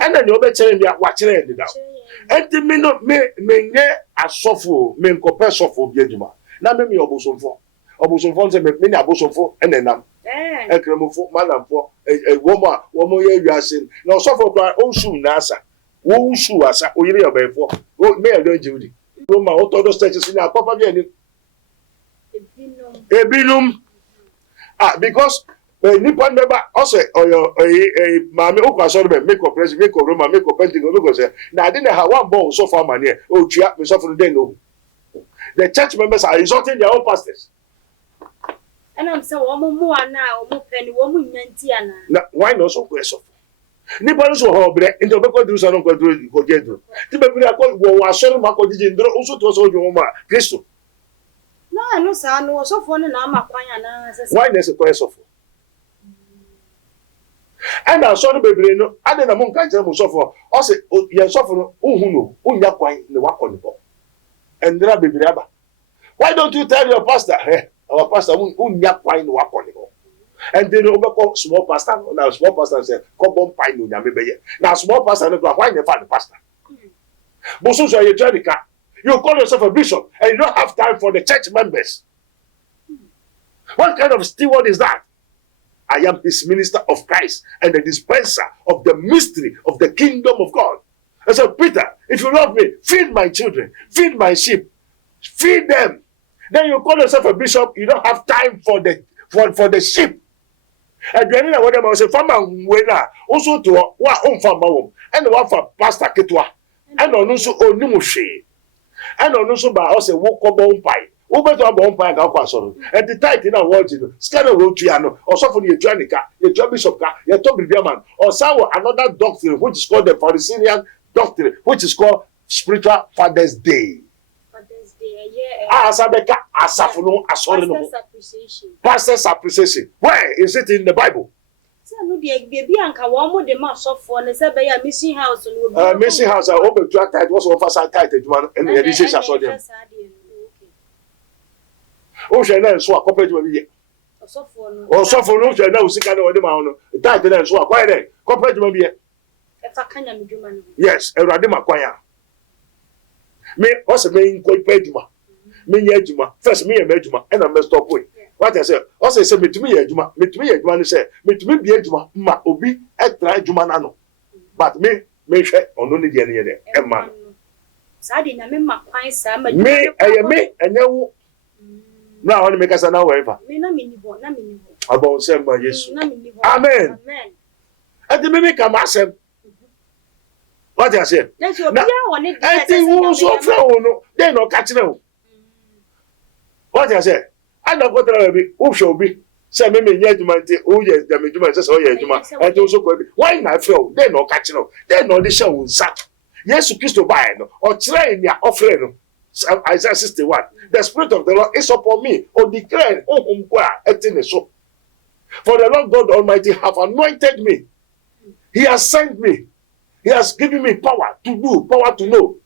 And then you're better watching it down. And the minute me a sofu, me compare sofu Bieduma. Now, me obosom for. Obosom for me abosom for, and then a cremofo, man for a woman, you are saying. No, sofu by Osu Nasa. Wushu asa oyire obefo o me don Judy Roma Orthodox churches in papa bi ebinum because nipa member also oyo maame okwaso be make up president make up Roma make up Pentecost because na dey na one ball so far man here o tua me so for dey no the church members are insulting their own pastors and I'm say wo mu ana wo mu peni wo mu nyanti ana na why not so question nipa no so ho bre into be ko dru so no ko dru ko jedru ti be bi akọ wo asoro ma ko dije ndro so to so jo ma Kristo no sa no so fo ne na ma kwanya na se why na se ko so fo and asoro be bre no ade na mo nka jere mo so fo o se ye so fo no ohun no onya kwan ne wakọ ne bo endra be bre aba why don't you tell your pastor our pastor onya kwan ne wakọ ne bo. And then over small pastor, now small pastor said, come on, pine no nyame. Now small pastor, no why never the pastor. But so you try the car. You call yourself a bishop and you don't have time for the church members. What kind of steward is that? I am his minister of Christ and the dispenser of the mystery of the kingdom of God. I said, Peter, if you love me, feed my children, feed my sheep, feed them. Then you call yourself a bishop, you don't have time for the sheep. And you know what I say, farmer winner also to one farmer and one for pastor Ketua and also Onimushi and also by us a walk of bone pie. Over to a bone pie and alcohol. And the tight in our world, scanner road piano or soften your Janica, your job bishop, your top man, or some another doctrine which is called the Pharisaian doctrine, which is called Spiritual Father's Day. Asabeka asafuno asorino. Pastor's appreciation. Where is it in the Bible? No baby anka wo mo de ma sofo ne se be ya mission house no mission house I open to tight was over side tight adwuma and the edition so dem. O hwe na so akopɛ adwuma bi ye. Osofo no hwe na usika na wode ma no. Tight na so akwa ye kɔpɛ adwuma bi ye. E fa kanya me dwuma no. Yes, Awurade makwanya. Me also me ko adwuma. Me ye adwuma. First me ye adwuma and I must stop way. What I say, also say me to me adwuma no say me to me be adwuma ma obi etra adwuma na no. But me hwe ono ne de ne ye e ma. Sa de na me ma kwan sa ma. Me enyewu. Na woni me kasa na wherever. Me na me ni bo. About say ma Yesu. Amen. Ade me come asem. What I say? Let you be on it. I think who so from no, they no catch them. What I say? I don't go to be who shall be. Say me yet to maintain. Oh yes, the major says, oh yes, and also go. Why not feel? They no catch them. They no the show will sat. Yes, Christo buy no or train their offering. Isaiah 61. The Spirit of the Lord is upon me. Or declare, oh, so. For the Lord God Almighty have anointed me. He has sent me. He has given me power to do, power to know,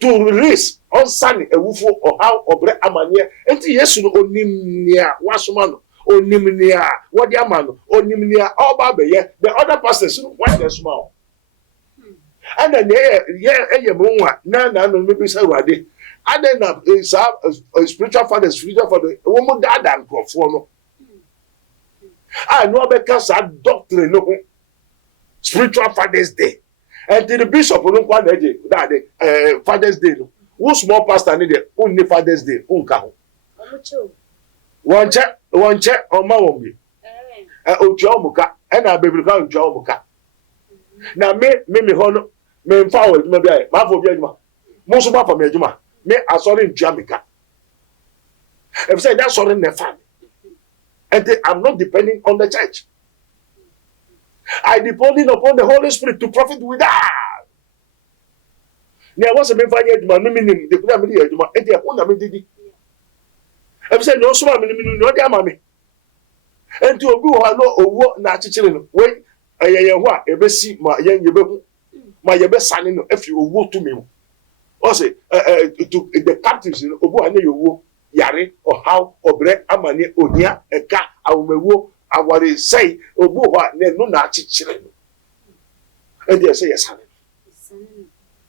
to release on Sunday a wufo or how or bre amania. Enti Yesu no onimnia wasumano onimnia wadi amano onimnia all babe the other pastors why they small. And then na no maybe say wade. And then is a spiritual father woman dad and crofo no. I know because that doctrine no spiritual Father's Day. And the bishop no kwa that Father's Day no. Who small pastor need it only Father's Day unka ho. One check on my wombi. Otua omuka and I baby ka otua omuka. Na me ho no me mfa wo adwuma bia ma fo bia adwuma. Mo so ma fa me adwuma. Me asori ntua meka. If say that sorry ne fa. And I'm not depending on the church. I depending upon the Holy Spirit to profit with that. There was a memfanya adwuma no minim de kuna me de adwuma e de ko na me didi. If say no so ma me no de ama me. And to obi ho no owo na achichire no we ayeye ho a ebesi ma yen yebehu ma yebesane no afi owo to me o say to the captives no obi ho na yowo yare or how obre amane ohia eka awomewo aware say obi ho na no na achichire no and they say yes.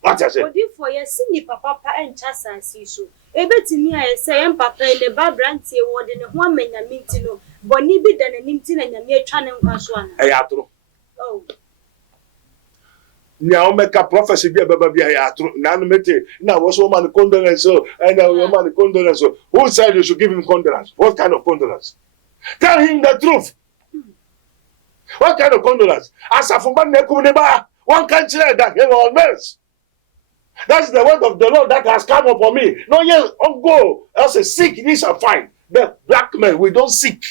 What I say? Odi for yes ni papa and chasa so. Ebetimi a say em papa le ba brantie wo de ne ho amanya minti no. Boni bi da nanim ti na nyame atwa ne nkwa so ana. Ayatro. Oh. Now make a prophecy be baba be ayatro. Na no mete. Na was woman condolence so and woman condolence so. Who said you should give him condolence? What kind of condolence? Tell him the truth. What kind of condolence? As a woman nekumneba, one can't say that he will mess. That's the word of the Lord that has come upon me. No, yes, go. Else seek, it shall find. The black men, we don't seek.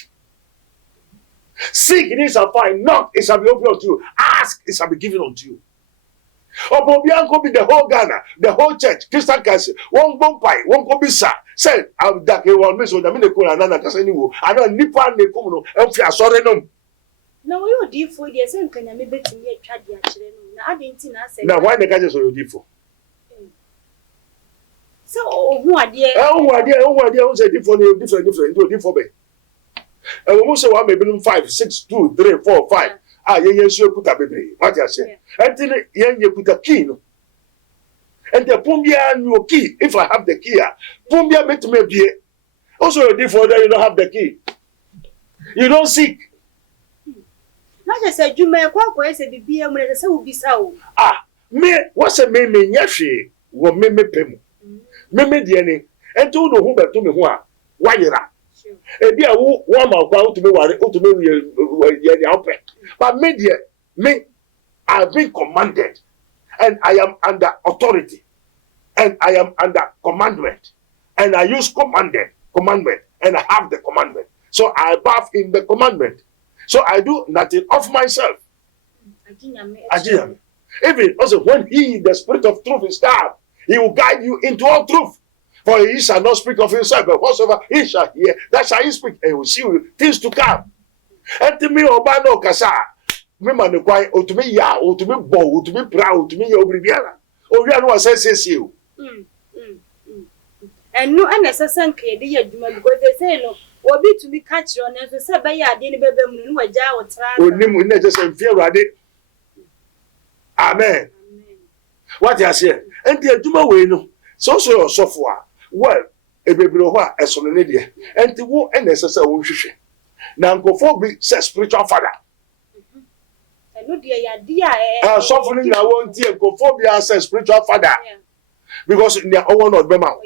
Seek, it shall find. Knock, it shall be opened unto you. Ask, it shall be given unto you. Obobianko be the whole Ghana, the whole church, Christian Council, one bompai, one kobisa. Said, I'm that he will miss with the Minakuna Nana Casaniwo. I don't nipa nekuno, and fear sorry no. No, you deep for the same can I be to me a tragedy. I didn't say. Now, why the gadgets are you deep for? So, who are dear? Oh, dear, who's a different, different. And we must say, one maybe 5, 6, 2, 3, 4, 5. Ah, yes, you put a baby. What I say? Until you put a key. And the Pumbia no key. If I have the key, Pumbia met me be also a different that you don't have the key. You don't seek. Not just said you may quite say the beer when the will be so. Ah, me, what's a me, yashi, will me pemu. Me diani, and to the who to me why you are. A dear one of to me, but me, I've been commanded, and I am under authority, and I am under commandment, and I use commandment, and I have the commandment. So I above in the commandment. So I do nothing of myself. Even also when he, the Spirit of truth, is come, he will guide you into all truth. For he shall not speak of himself, but whatsoever he shall hear, that shall he speak, and he will see things to come. And to me, Obano Kasa, me man kwai, o to me ya, o to me bo, o to me proud, o to me obliviana. O we are no says you. And no unnecessary clear because they say no. Obi to be catch on and say by ya didn't be no ja or try. O nim we just fear rade. Amen. What you say? And the aduma we no. So software. Well, a baby wa esonene de. And the wo unnecessary wo hwehwe. Na nkofo bi say spiritual father. No dear, suffering na won't hear nkofo bi say spiritual father. Because they are all not bema.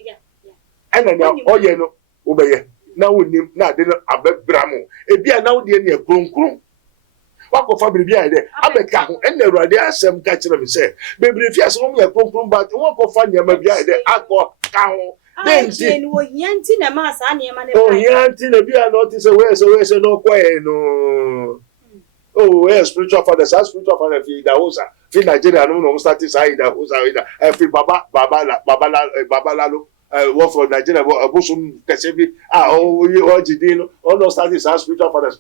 And then oh yeah no obeye. Na wonim na de no abebramu. Ebia na wo de ne kronkron. Wakofa bibia de abeka ho en awurade asem ka kire me say bebre fi asem mo ye kronkron but wakofa nyama bia de akọ ka ho then wo yanti na ma sa nyama ne oh yanti na bia no ti say we say no kwae no oh we spiritual father fi da hosa fi Nigeria no start say da hosa fi baba lalo what for Nigeria abusum kesebi o jidino no start say spiritual father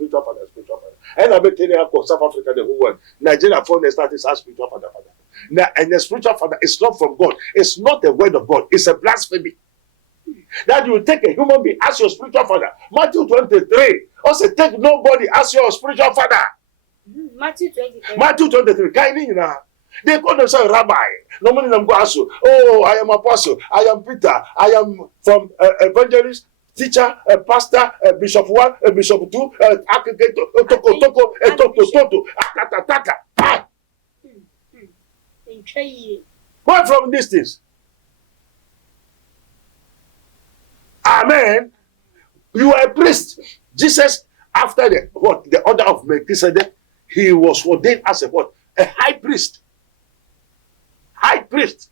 and I bet South Africa the whole world Nigeria for the start say spiritual father now and the spiritual father is not from God, it's not the word of God, it's a blasphemy that you take a human being as your spiritual father. Matthew 23 also take nobody as your spiritual father. Matthew 23 kind of they call themselves rabbi. Normally, them go ask, oh, I am apostle, I am Peter, I am from evangelist, teacher, pastor, bishop 1, bishop 2, architect, toko, what from these things? Amen. You are a priest. Jesus, after the order of Melchizedek, he was ordained as a what? A high priest. High priest.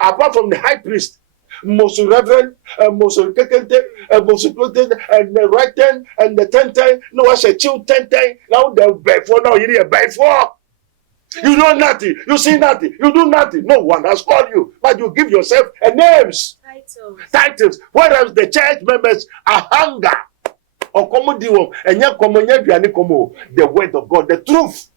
Apart from the high priest, most reverend, most kekente, most clothed, and the right hand, and the 10 no I say chill 10 now the before now you need a before. You know nothing, you see nothing, you do nothing. No one has called you, but you give yourself a names. Titles. Whereas the church members are hunger. or common diwo, and ya common yabianicomo, the word of God, the truth.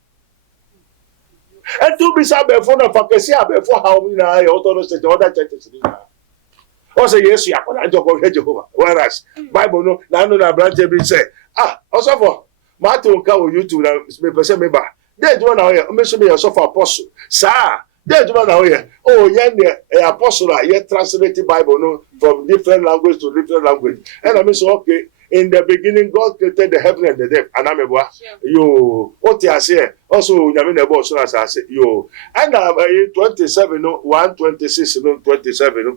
And to be sabe for no fakesia before how many authorities the other churches. Also, yes, you are going to Jehovah. Whereas Bible no, na branch be say, also for Martin Cow YouTube, me they do now here, mention me yourself apostle. Sir, they do now here. Oh, yeah, apostle, yet translated Bible no from different language to different language. And I mean, so okay. In the beginning, God created the heaven and the earth. And I'm a yo, what I say, also, Yamina boss, as I say, yo. And 27, 126, 27,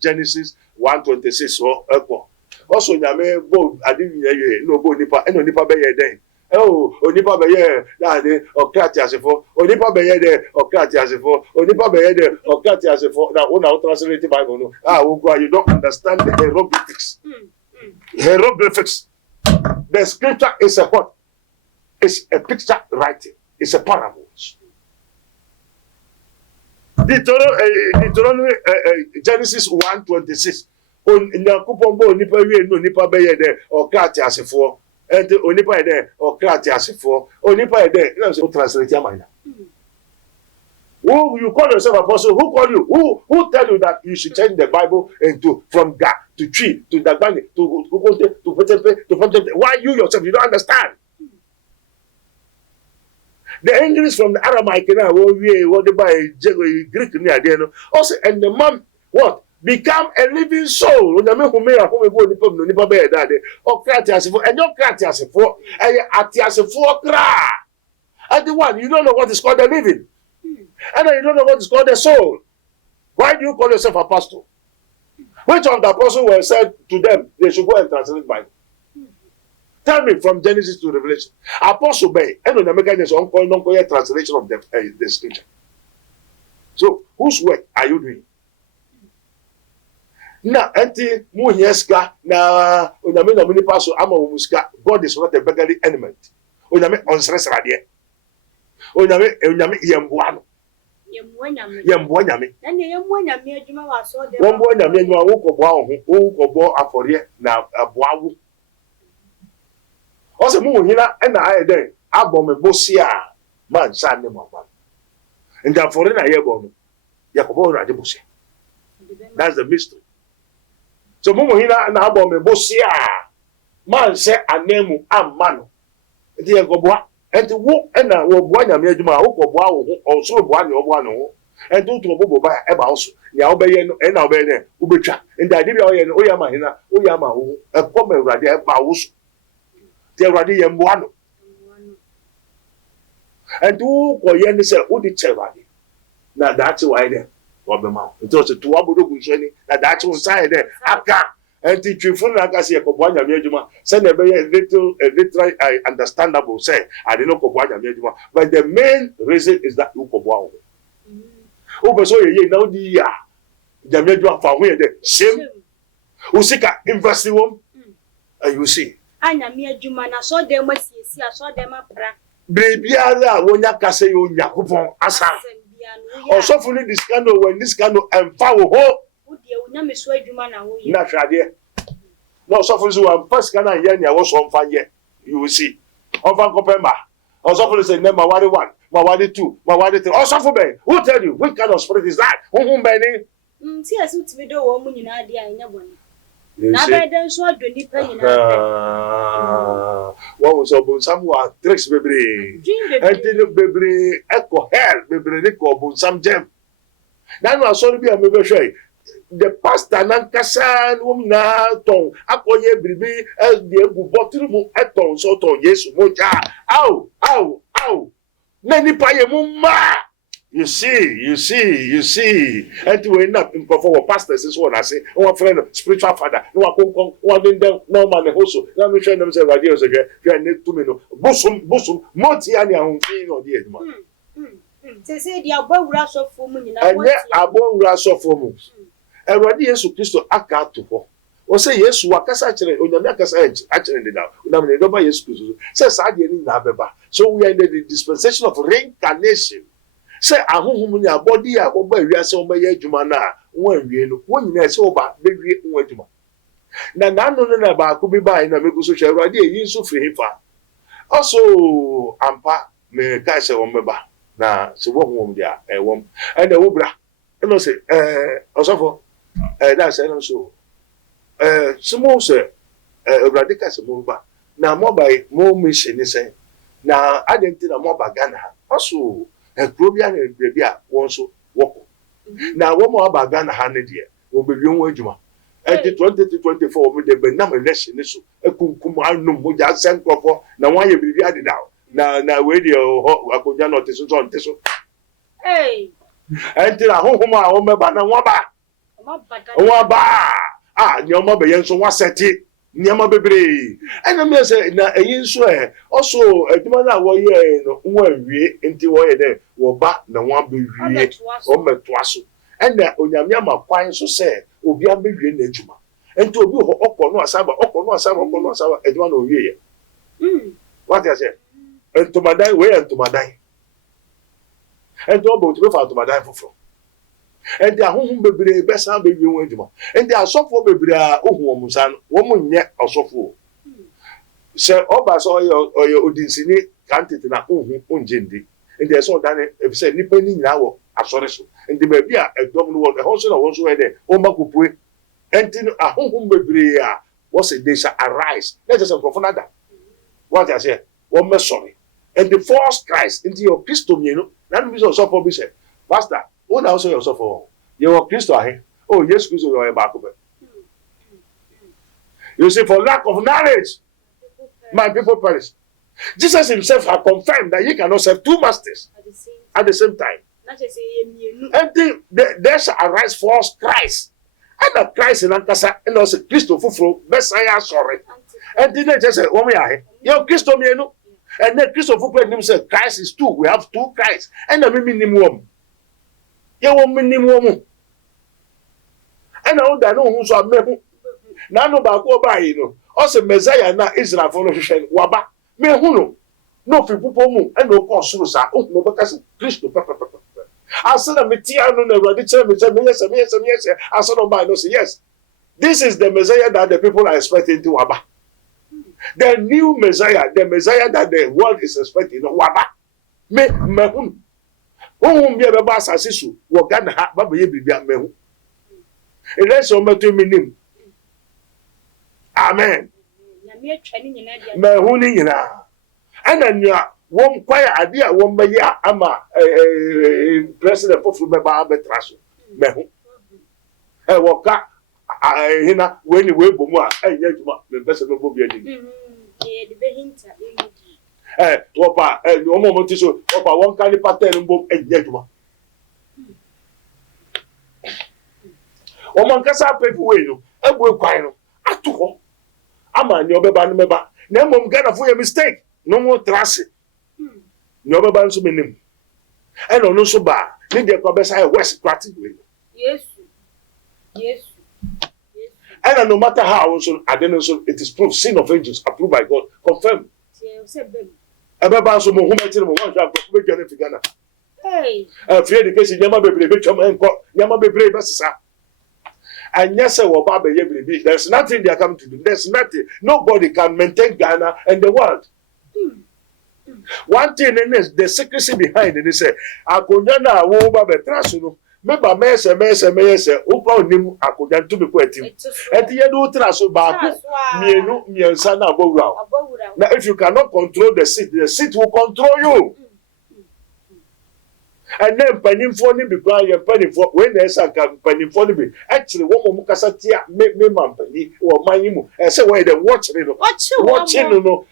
Genesis 126, also, Yame, I didn't hear no go nipa, and no nipa be day. Oh, Onipa Bayer, Daddy, or Catiasifo, Onipa Bayer, or Catiasifo, Onipa Bayer, or Catiasifo. Now, when I translate the Bible, you don't understand the hieroglyphics. Hieroglyphics. The scripture is a what? It's a picture writing. It's a parable. Deuteronomy, Genesis 1:26. On Nakupombo, Nipa, no Nipa Bayer, or Catiasifo. And only by there or Cratias for only by there. Translate your mind. Who you call yourself apostle? Who call you? Who tell you that you should change the Bible into from Ga to tree to Dagbani to Potempe? Why you yourself? You don't understand. The English from the Aramaic now, what they buy Greek near there. Also, and the man what? Become a living soul. When the man who may have go to the Nipa that or Cratias for and your Cratias for and Atias for cra. And the one you don't know what is called the living, and then you don't know what is called the soul. Why do you call yourself apostle? Which of the apostles were said to them they should go and translate Bible? Tell me from Genesis to Revelation. Apostle Bay, and on the mechanism on translation of the scripture. So whose work are you doing? Na anti muhieska na onyame na muni paso ama muska. God is not a beggarly element. Onyame onsresra de. Onyame yemboano. Yembo nyame. Na ne yembo nyame adwuma wa so de. Wombo nyame adwuma wo kobo wo kobo afore na aboawo. Ose mu hina na aye den abome bosia man san ne mama. Nda afore na yebo no. Yakobo na de bosia. That's the mystery. So mumu hina na abome bosia man se anemu amano enti yegoboa enti wo na wo boa nyame adwuma wo koboa wo ho so boa ne oboa no ho enti to bobo ba e ba wo so nya wo beye no e na wo beye ne wo betwa enti ade bia wo ye no wo ya ma hina wo ya ma wo e kom awurade e ba wo so ti awurade ye mboa no enti wo ko ye ne se wo di chewade na dachi wa ide obema nto se to abodo gunhye na dachi unsa ide aka enti twifun na aka se ekobo anyame adwuma se na be little understandable say I didn't know kobo anyame adwuma but the main reason is that ukobo awo obeso ye na odi ya anyame adwuma fa ho ye de shame usika invest wom and you see anyame adwuma na so dem asiesi so dem apra bebiara wonya kase yo nyakopon asa also fully this candle when this candle and power ho na hwade no so fully so first can here na wo so mfa ye you will see over kopemba also fully say na mawari 1 mawari 2 mawari 3 also for be who tell you which kind of spirit is that who be ni see as utimi do wo mu nyina dia anya boni na be den so do nipa nyina what was about some were tricks bebre and bebre echo hell bebre ni ko bon some gem na no so bi am be hwe the pastor nan kasa no na ton akoye bribi e de egu bottle mu eton so ton Yesu moja au na nipa ye mu ma. You see. And to end up in for pastors is what I say. One friend, spiritual father. No one in them, no man also. Let me show them say radios again. You need to know. Bosom, Monty and your own thing on the edge. Say the above rush of for money. And then above rush of for moves. And radios to Christo aka to her. Or say yes, Wakasa actually on the Makas edge, actually now. Nobody is says I didn't have a. So we are in the dispensation of reincarnation. Say ahunhum ni abodi a oba wiase oba ye adwuma na won wie no won nyina se oba be wie won adwuma na nanu no na ba ko bi ba na me guso hwe Awurade eyi nso firi fa also ampa me ka se won meba na se wo hu dia wom and wo bra no se osofo that say no so sumo se Awurade ka se mo ba na mo ba mo mission ni say na adenti na mo ba Ghana also ekrobia na bia won so woko na wo mo ba Ghana ha ne de wo be wion adwuma and 2024 we dey be na election ni so ekunkum anu mo ja senkrofo na wan ye biribi adida na we dey akoja no te so enti na honhom a wo meba na wo ba nyoma be yen so wa seti nyama bebre ena me say na eyin so also adwuma na wo ye no wo awie enti wo ye de wo ba na wo be wie o metoa so ena onyame amakwan so say obi abewie na adwuma enti obi ho okọ no asaba adwuma na owie ye what you say entomadan we entomadan enti obo to be fa entomadan foforo enti ahonhom bebre besa bewie won adwuma enti asofo bebre a ohu omusa no wo munye asofo se oba so oyo odinsini kantete na ohu onjendi enti eso dan e se nipa ni nyina wo asore so enti ba bia edom no wo e ho so na wo so we de o makopue enti ahonhom bebre a wo se they shall arise let us profanada what I say wo me sorry and the false Christ into your Christo mienu na no bi so for bi say pastor who now say yourself for your Christo ahe oh yes Christo your back up you see for lack of knowledge my people perish. Jesus himself had confirmed that he cannot serve two masters at the same time. And there shall arise false Christ. And the Christ in Ankasa and also Christo Fufro, Messiah, sorry. And then they just say, oh, you're Christo Mienu. And then Christo Fufro himself, Christ is two. We have two Christ. And the minimum. You want minimum. And I don't know who's a memo. Nano Bako by you. Also, Messiah na Israel for no waba. Me huno. No people and no consuls are no because Christo. I said, I'm a tia no never yes. I said, no, no, say yes. This is the Messiah that the people are expecting to waba. The new Messiah, the Messiah that the world is expecting, waba. Me hun. Who be a bass as issue, what can have Baby be a mehu. It is so much to me. Amen. Mehuni ina. And then you one quiet idea, one by ya ama president of Meba Betraso. Mehu. Waka hina when you wait Bumwa, and yet the best of the Bobby. Wapa, and your moment is Wapa one kind of pattern and book and yet. Oman Casa people, and we're quiet. At all. Ama nyobe meba na mom Ghana for your mistake no more trust nyobe ban so menim e no so ba ni de ko besa west practically yes and no matter how so so it is proof sin of angels approved by God confirm ban so mo humeti mo wan sha ko be Ghana fi Ghana free education nyama bebre be twam enko nyama bebre be sesa. And yes, there's nothing they are coming to do. There's nothing. Nobody can maintain Ghana and the world. One thing is the secrecy behind it is Akonyana Woba Betrasuno. Member Mesa, Upa Nim Akoyan to be quitting. And the Yadu Traso Baku, Mienu, Sana Bora. Now, if you cannot control the seat will control you. And then penny for me because you're penny for when there's a penny for me. Actually, one more Casatia make me penny or my emu. And so why they watching no,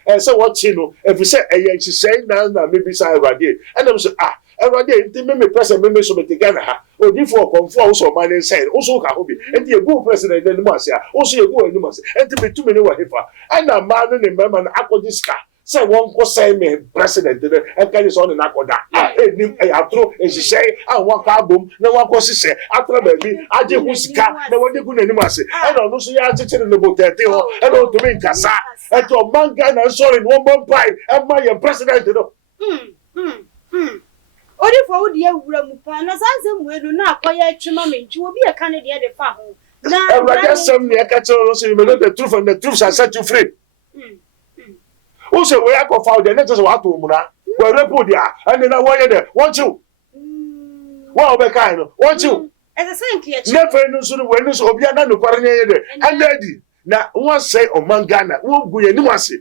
and so watching. If you say a say now, maybe say Radia. And I'm saying, Radia, me present me so together. Or therefore conform so my name saying also Kahobi. And the good president then Marcia, also a good animals, and to be 2 minutes wafer. And a man in Memon Akodiska. Say one go say me president and can is on an akoda. Atro and she say I want carbon, no one go say after baby, I just wusika, no one good animals. I don't know so you are teaching about that and on to make Casa and to a man gun and sorry one bomb pie and my president. Only for the Ramupana, as we do not acquire Chimam, you will be a candidate at the farm. Everybody some near catch also you may know the truth and the truth shall set you free. Also, we are found the next what to Muna. Well, Repudia, and then I want you. Want you? Well, be kind. Want you? As a saint, never no sooner when this Obiana no Parane and Daddy. Now, one say on Mangana, won't be any one say.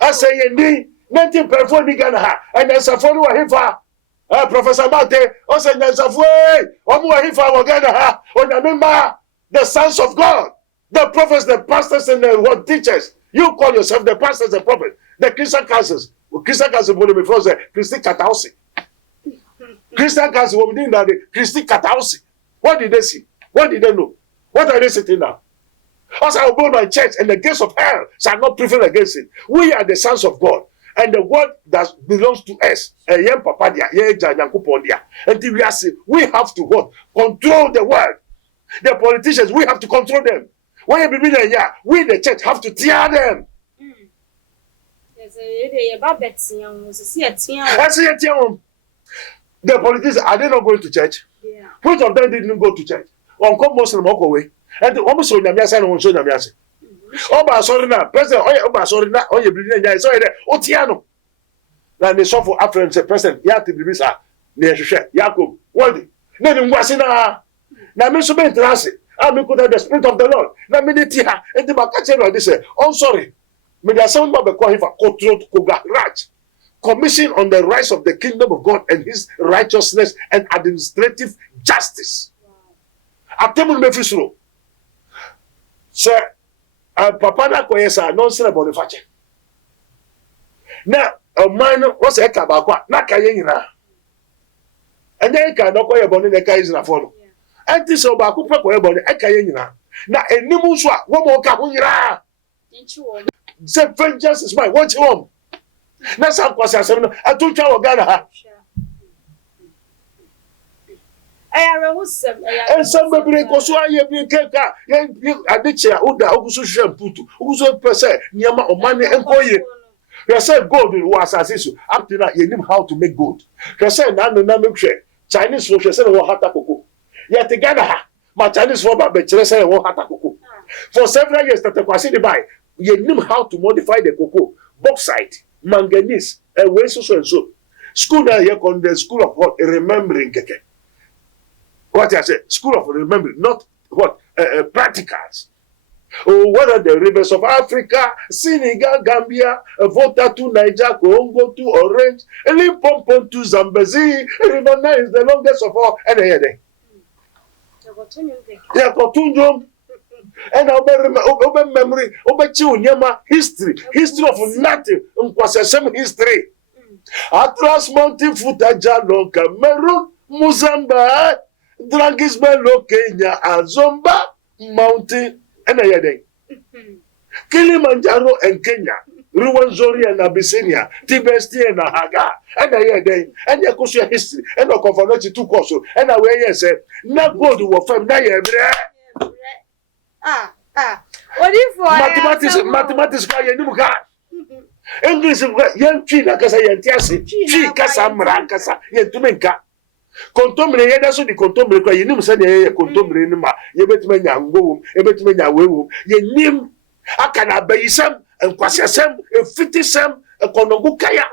I say, indeed, 19 performing Ghana, and there's a follower here for Professor Mate, also there's a way, or more here for Ghana, or remember the sons of God, the prophets, the pastors, and the word teachers. You call yourself the pastors and prophets, the Christian councils. Christian council will be before the Christian Catausi. Christian council will be doing that, Christian Catausi. What did they see? What did they know? What are they sitting now? As I will build my church, and the gates of hell shall not prevail against it. We are the sons of God, and the word that belongs to us. And we have to what? Control the word. The politicians, we have to control them. When you be there, we the church have to tear them. The politicians, are they not going to church? Yeah. Which of them didn't go to church? Come Muslim walk away. And almost so Namiasa and so Namiasa. Oba sorry now, President, Oba sorry now, you bring in so Otiano. Now they saw for African President, Yati Bibisa, near Yaku, what? Then Wasina. Now, Mr. Bentrasi, I mean, the Spirit of the Lord. Now, Meditia, and the Bakacha, they say, oh, sorry. May the sound of the Kohifa, Kotrot Koga Raj. Commission on the rights of the kingdom of God and his righteousness and administrative justice. Atemul Mefisro. Sir, Papa na koyesa non sere bonifache. Na a man was a kabakwa na kaye nyina. Anya ka no koye boni na kai zina fo no. Enti so ba ku pe koye boni e kaye nyina. Na enimu so a wo mo ka ho nyira. Nchi wo. Say vengeance is mine. What you want? Na sam kwase asem no atutwa wo Ghana ha. And some baby koso aye bi keka ye adichia uda oguso shemputu oguso pese nyama omane enkoye. You say gold was asisu up to now you know how to make gold. You say na make sure Chinese folk say wo hata koko. Yet Ghana ha ma Chinese folk ba chere say wo hata koko. For several years that kwase dey buy you know how to modify the cocoa, bauxite, manganese, and way so and so. School now here called the school of what? Remembering keke. What I said, school of remembering, not what practicals. Oh, what are the rivers of Africa, Senegal, Gambia, Volta to Niger, Congo to Orange, Limpopo to Zambezi, River Nile is the longest of all. And yeah, Kotunjum. And over memory, over Chiunyama history of nothing, some history. Atlas Mountain Futajalo, Cameroon, Mozambique. Dragisbelo Kenya Azomba Mountain and Ayade Kilimanjaro and Kenya Ruwanzori and Abyssinia Tibesti and Haga and Ayade and Yakusia history and the Conference to Koso and away say not go to a family. What if mathematics by Yanuka English young China Casa Yantiasi Chi Casa Marancasa Yantumenka Contombre yeda so di contombre kwa yenim se na ye contombre ni ma ye betuma nya ngwo ye betuma nya wewu ye nim aka na bayisam enkwasesem efitisem ekonongu kaya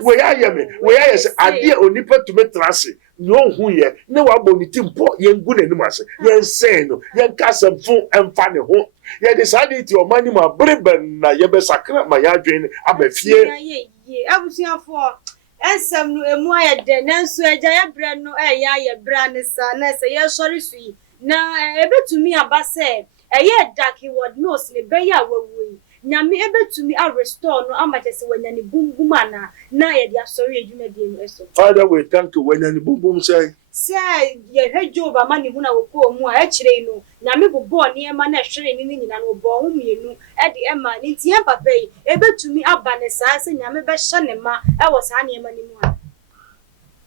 we ya ye me we ya se ade onipa tumi trase no hu ye ne wa boniti mpo ye ngu na nim ase ye nsen no ye nkasem fu emfa ne ho ye decide ti o mani ma breben na ye be sakra ma ya dwen abafie abusuafo Esam no emu ayede nanso agya ya bre no ya ye bra ne sa na se ye sori sui na ebetumi abase eye dark word nose ne be ya wawui nyame ebetumi a restore no amachese wanyane bumbum ana na ye dia sori edwuma die no eso. Father, we thank you wanyane bumbum say ye hwejo ba mani hu na woko mu a ekire no nyame bobo ne ema na hwere ni nyina no bo hu mienu e de ema ni tie papa yi ebetumi aba ne saa se nyame be hye ne ma e wo saa ne ema ni mu a.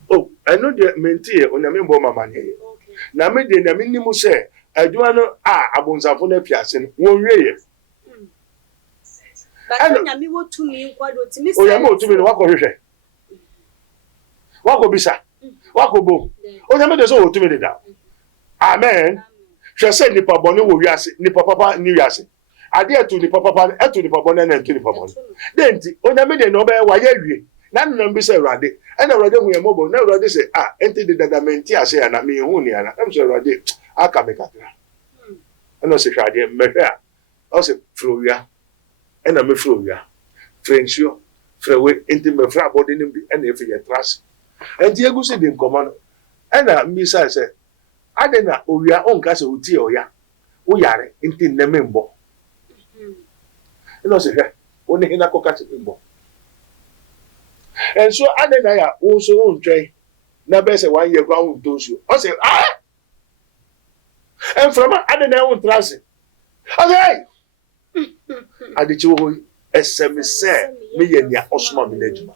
Oh, I know the mentie onyame bo mama ne. Okay. Na me de na me ni mu se adwuma no abonsafo na fiase no won wieye. Ba nyame wo tumi nkwado timi se. O nyame o tumi no wakọ hwehwe. Wakọ bisa. Wakobo. Onyame de so otumi da. Amen. hwe se nipa bone wo wiase nipa papa ni wiase ade etu nipa papa etu nipa bone na etu nipa bone denti onyame de no be wa ya wie na nnam bi se Awurade na Awurade hu yemobo na Awurade se enti de dadamenti ase ya na me hu ni ana em se Awurade aka me kakra no se hwade mehwe a o se frowia na me frowia frensio frewe enti me fra body nim bi na efe ye trust enti egusi de nkoma no na mbisa se ade na owia onka se utie oya wo yare enti nneme mbo no se hwe oni hina koka se mbo enso ade na ya wo so ontwe na be se 1 year kwa wo ntonsu o se en frama ade na wo trase okay ade chi wo esemi se me ye nia osoma me najuma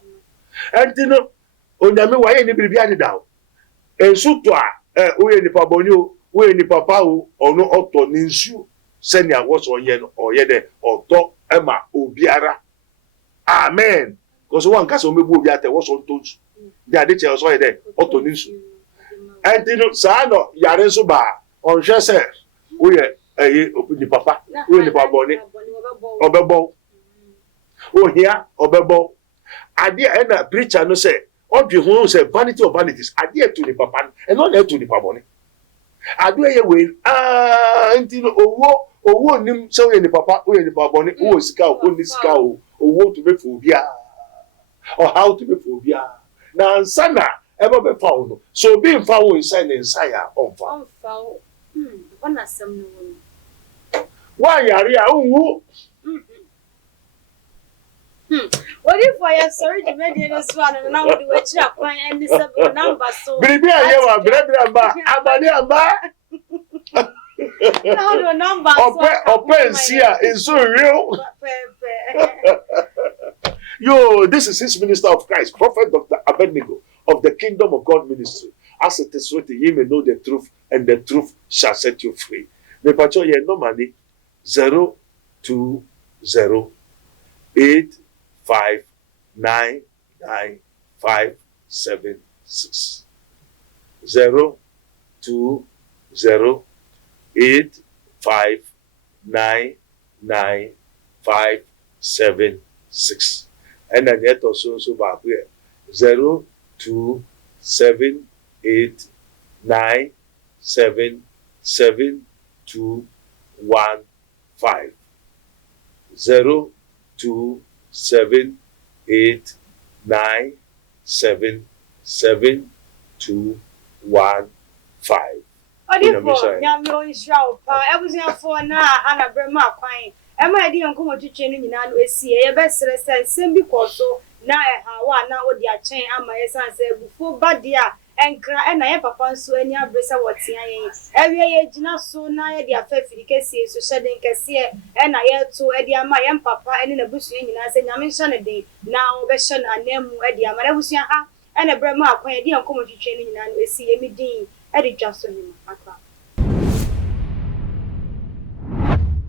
enti no onyame wa ye ni biribi ade dawo enso to wo ye ni paboni o wo ye ni papa o ono oto ni nsu se nia wo so ye no o ye de oto ema obiara amen because one case o mebu obi ate wo so ntonsu de ade che so ye de oto ni nsu enti no sa no yare nso ba on hwe se wo ye ni papa wo ni paboni obebo o here obebo ade na preacher no say odwe hu say vanity of vanities ade to ni papa e no na to ni paboni ade ye we enti no owo nim say we ni papa we ni paboni o sika o ni sika o owo to be phobia or how to be phobia na ansana ebe be fa no so be mfa wo inside inside ya onfa wana sam no wa yare a unwu what if I sorry the media so and now we were chira kwan and this number so biribi aye wa brebra ba abade aba now the number so open sia is so real yo this is his minister of Christ Prophet Dr. ABEDNEGO of the Kingdom of God Ministry as it is written ye may know the truth and the truth shall set you free me pacho ye no money 02085999576 02085999576 and then yet also so back here 02789772215 02789772215 Odifo nyamyo israel pa ebusiafo na ana brema kwan ema edi yankomo twetwe no nyina no esi ye besere se sembi koso na ehawa na odi achen ama yesanse ebufo badia enkra na ye papa nso ani abresa wotia yen ewie ye gina so na ye dia fafiri kese so hyeden kese na ye to edi ama ye papa eni na busu nyina se nyame hye ne den na wo be hye na anemu edi ama na busua ha na brema akwan edi yankomo twetwe no nyina no esi ye midin edi dwaso nyina akwa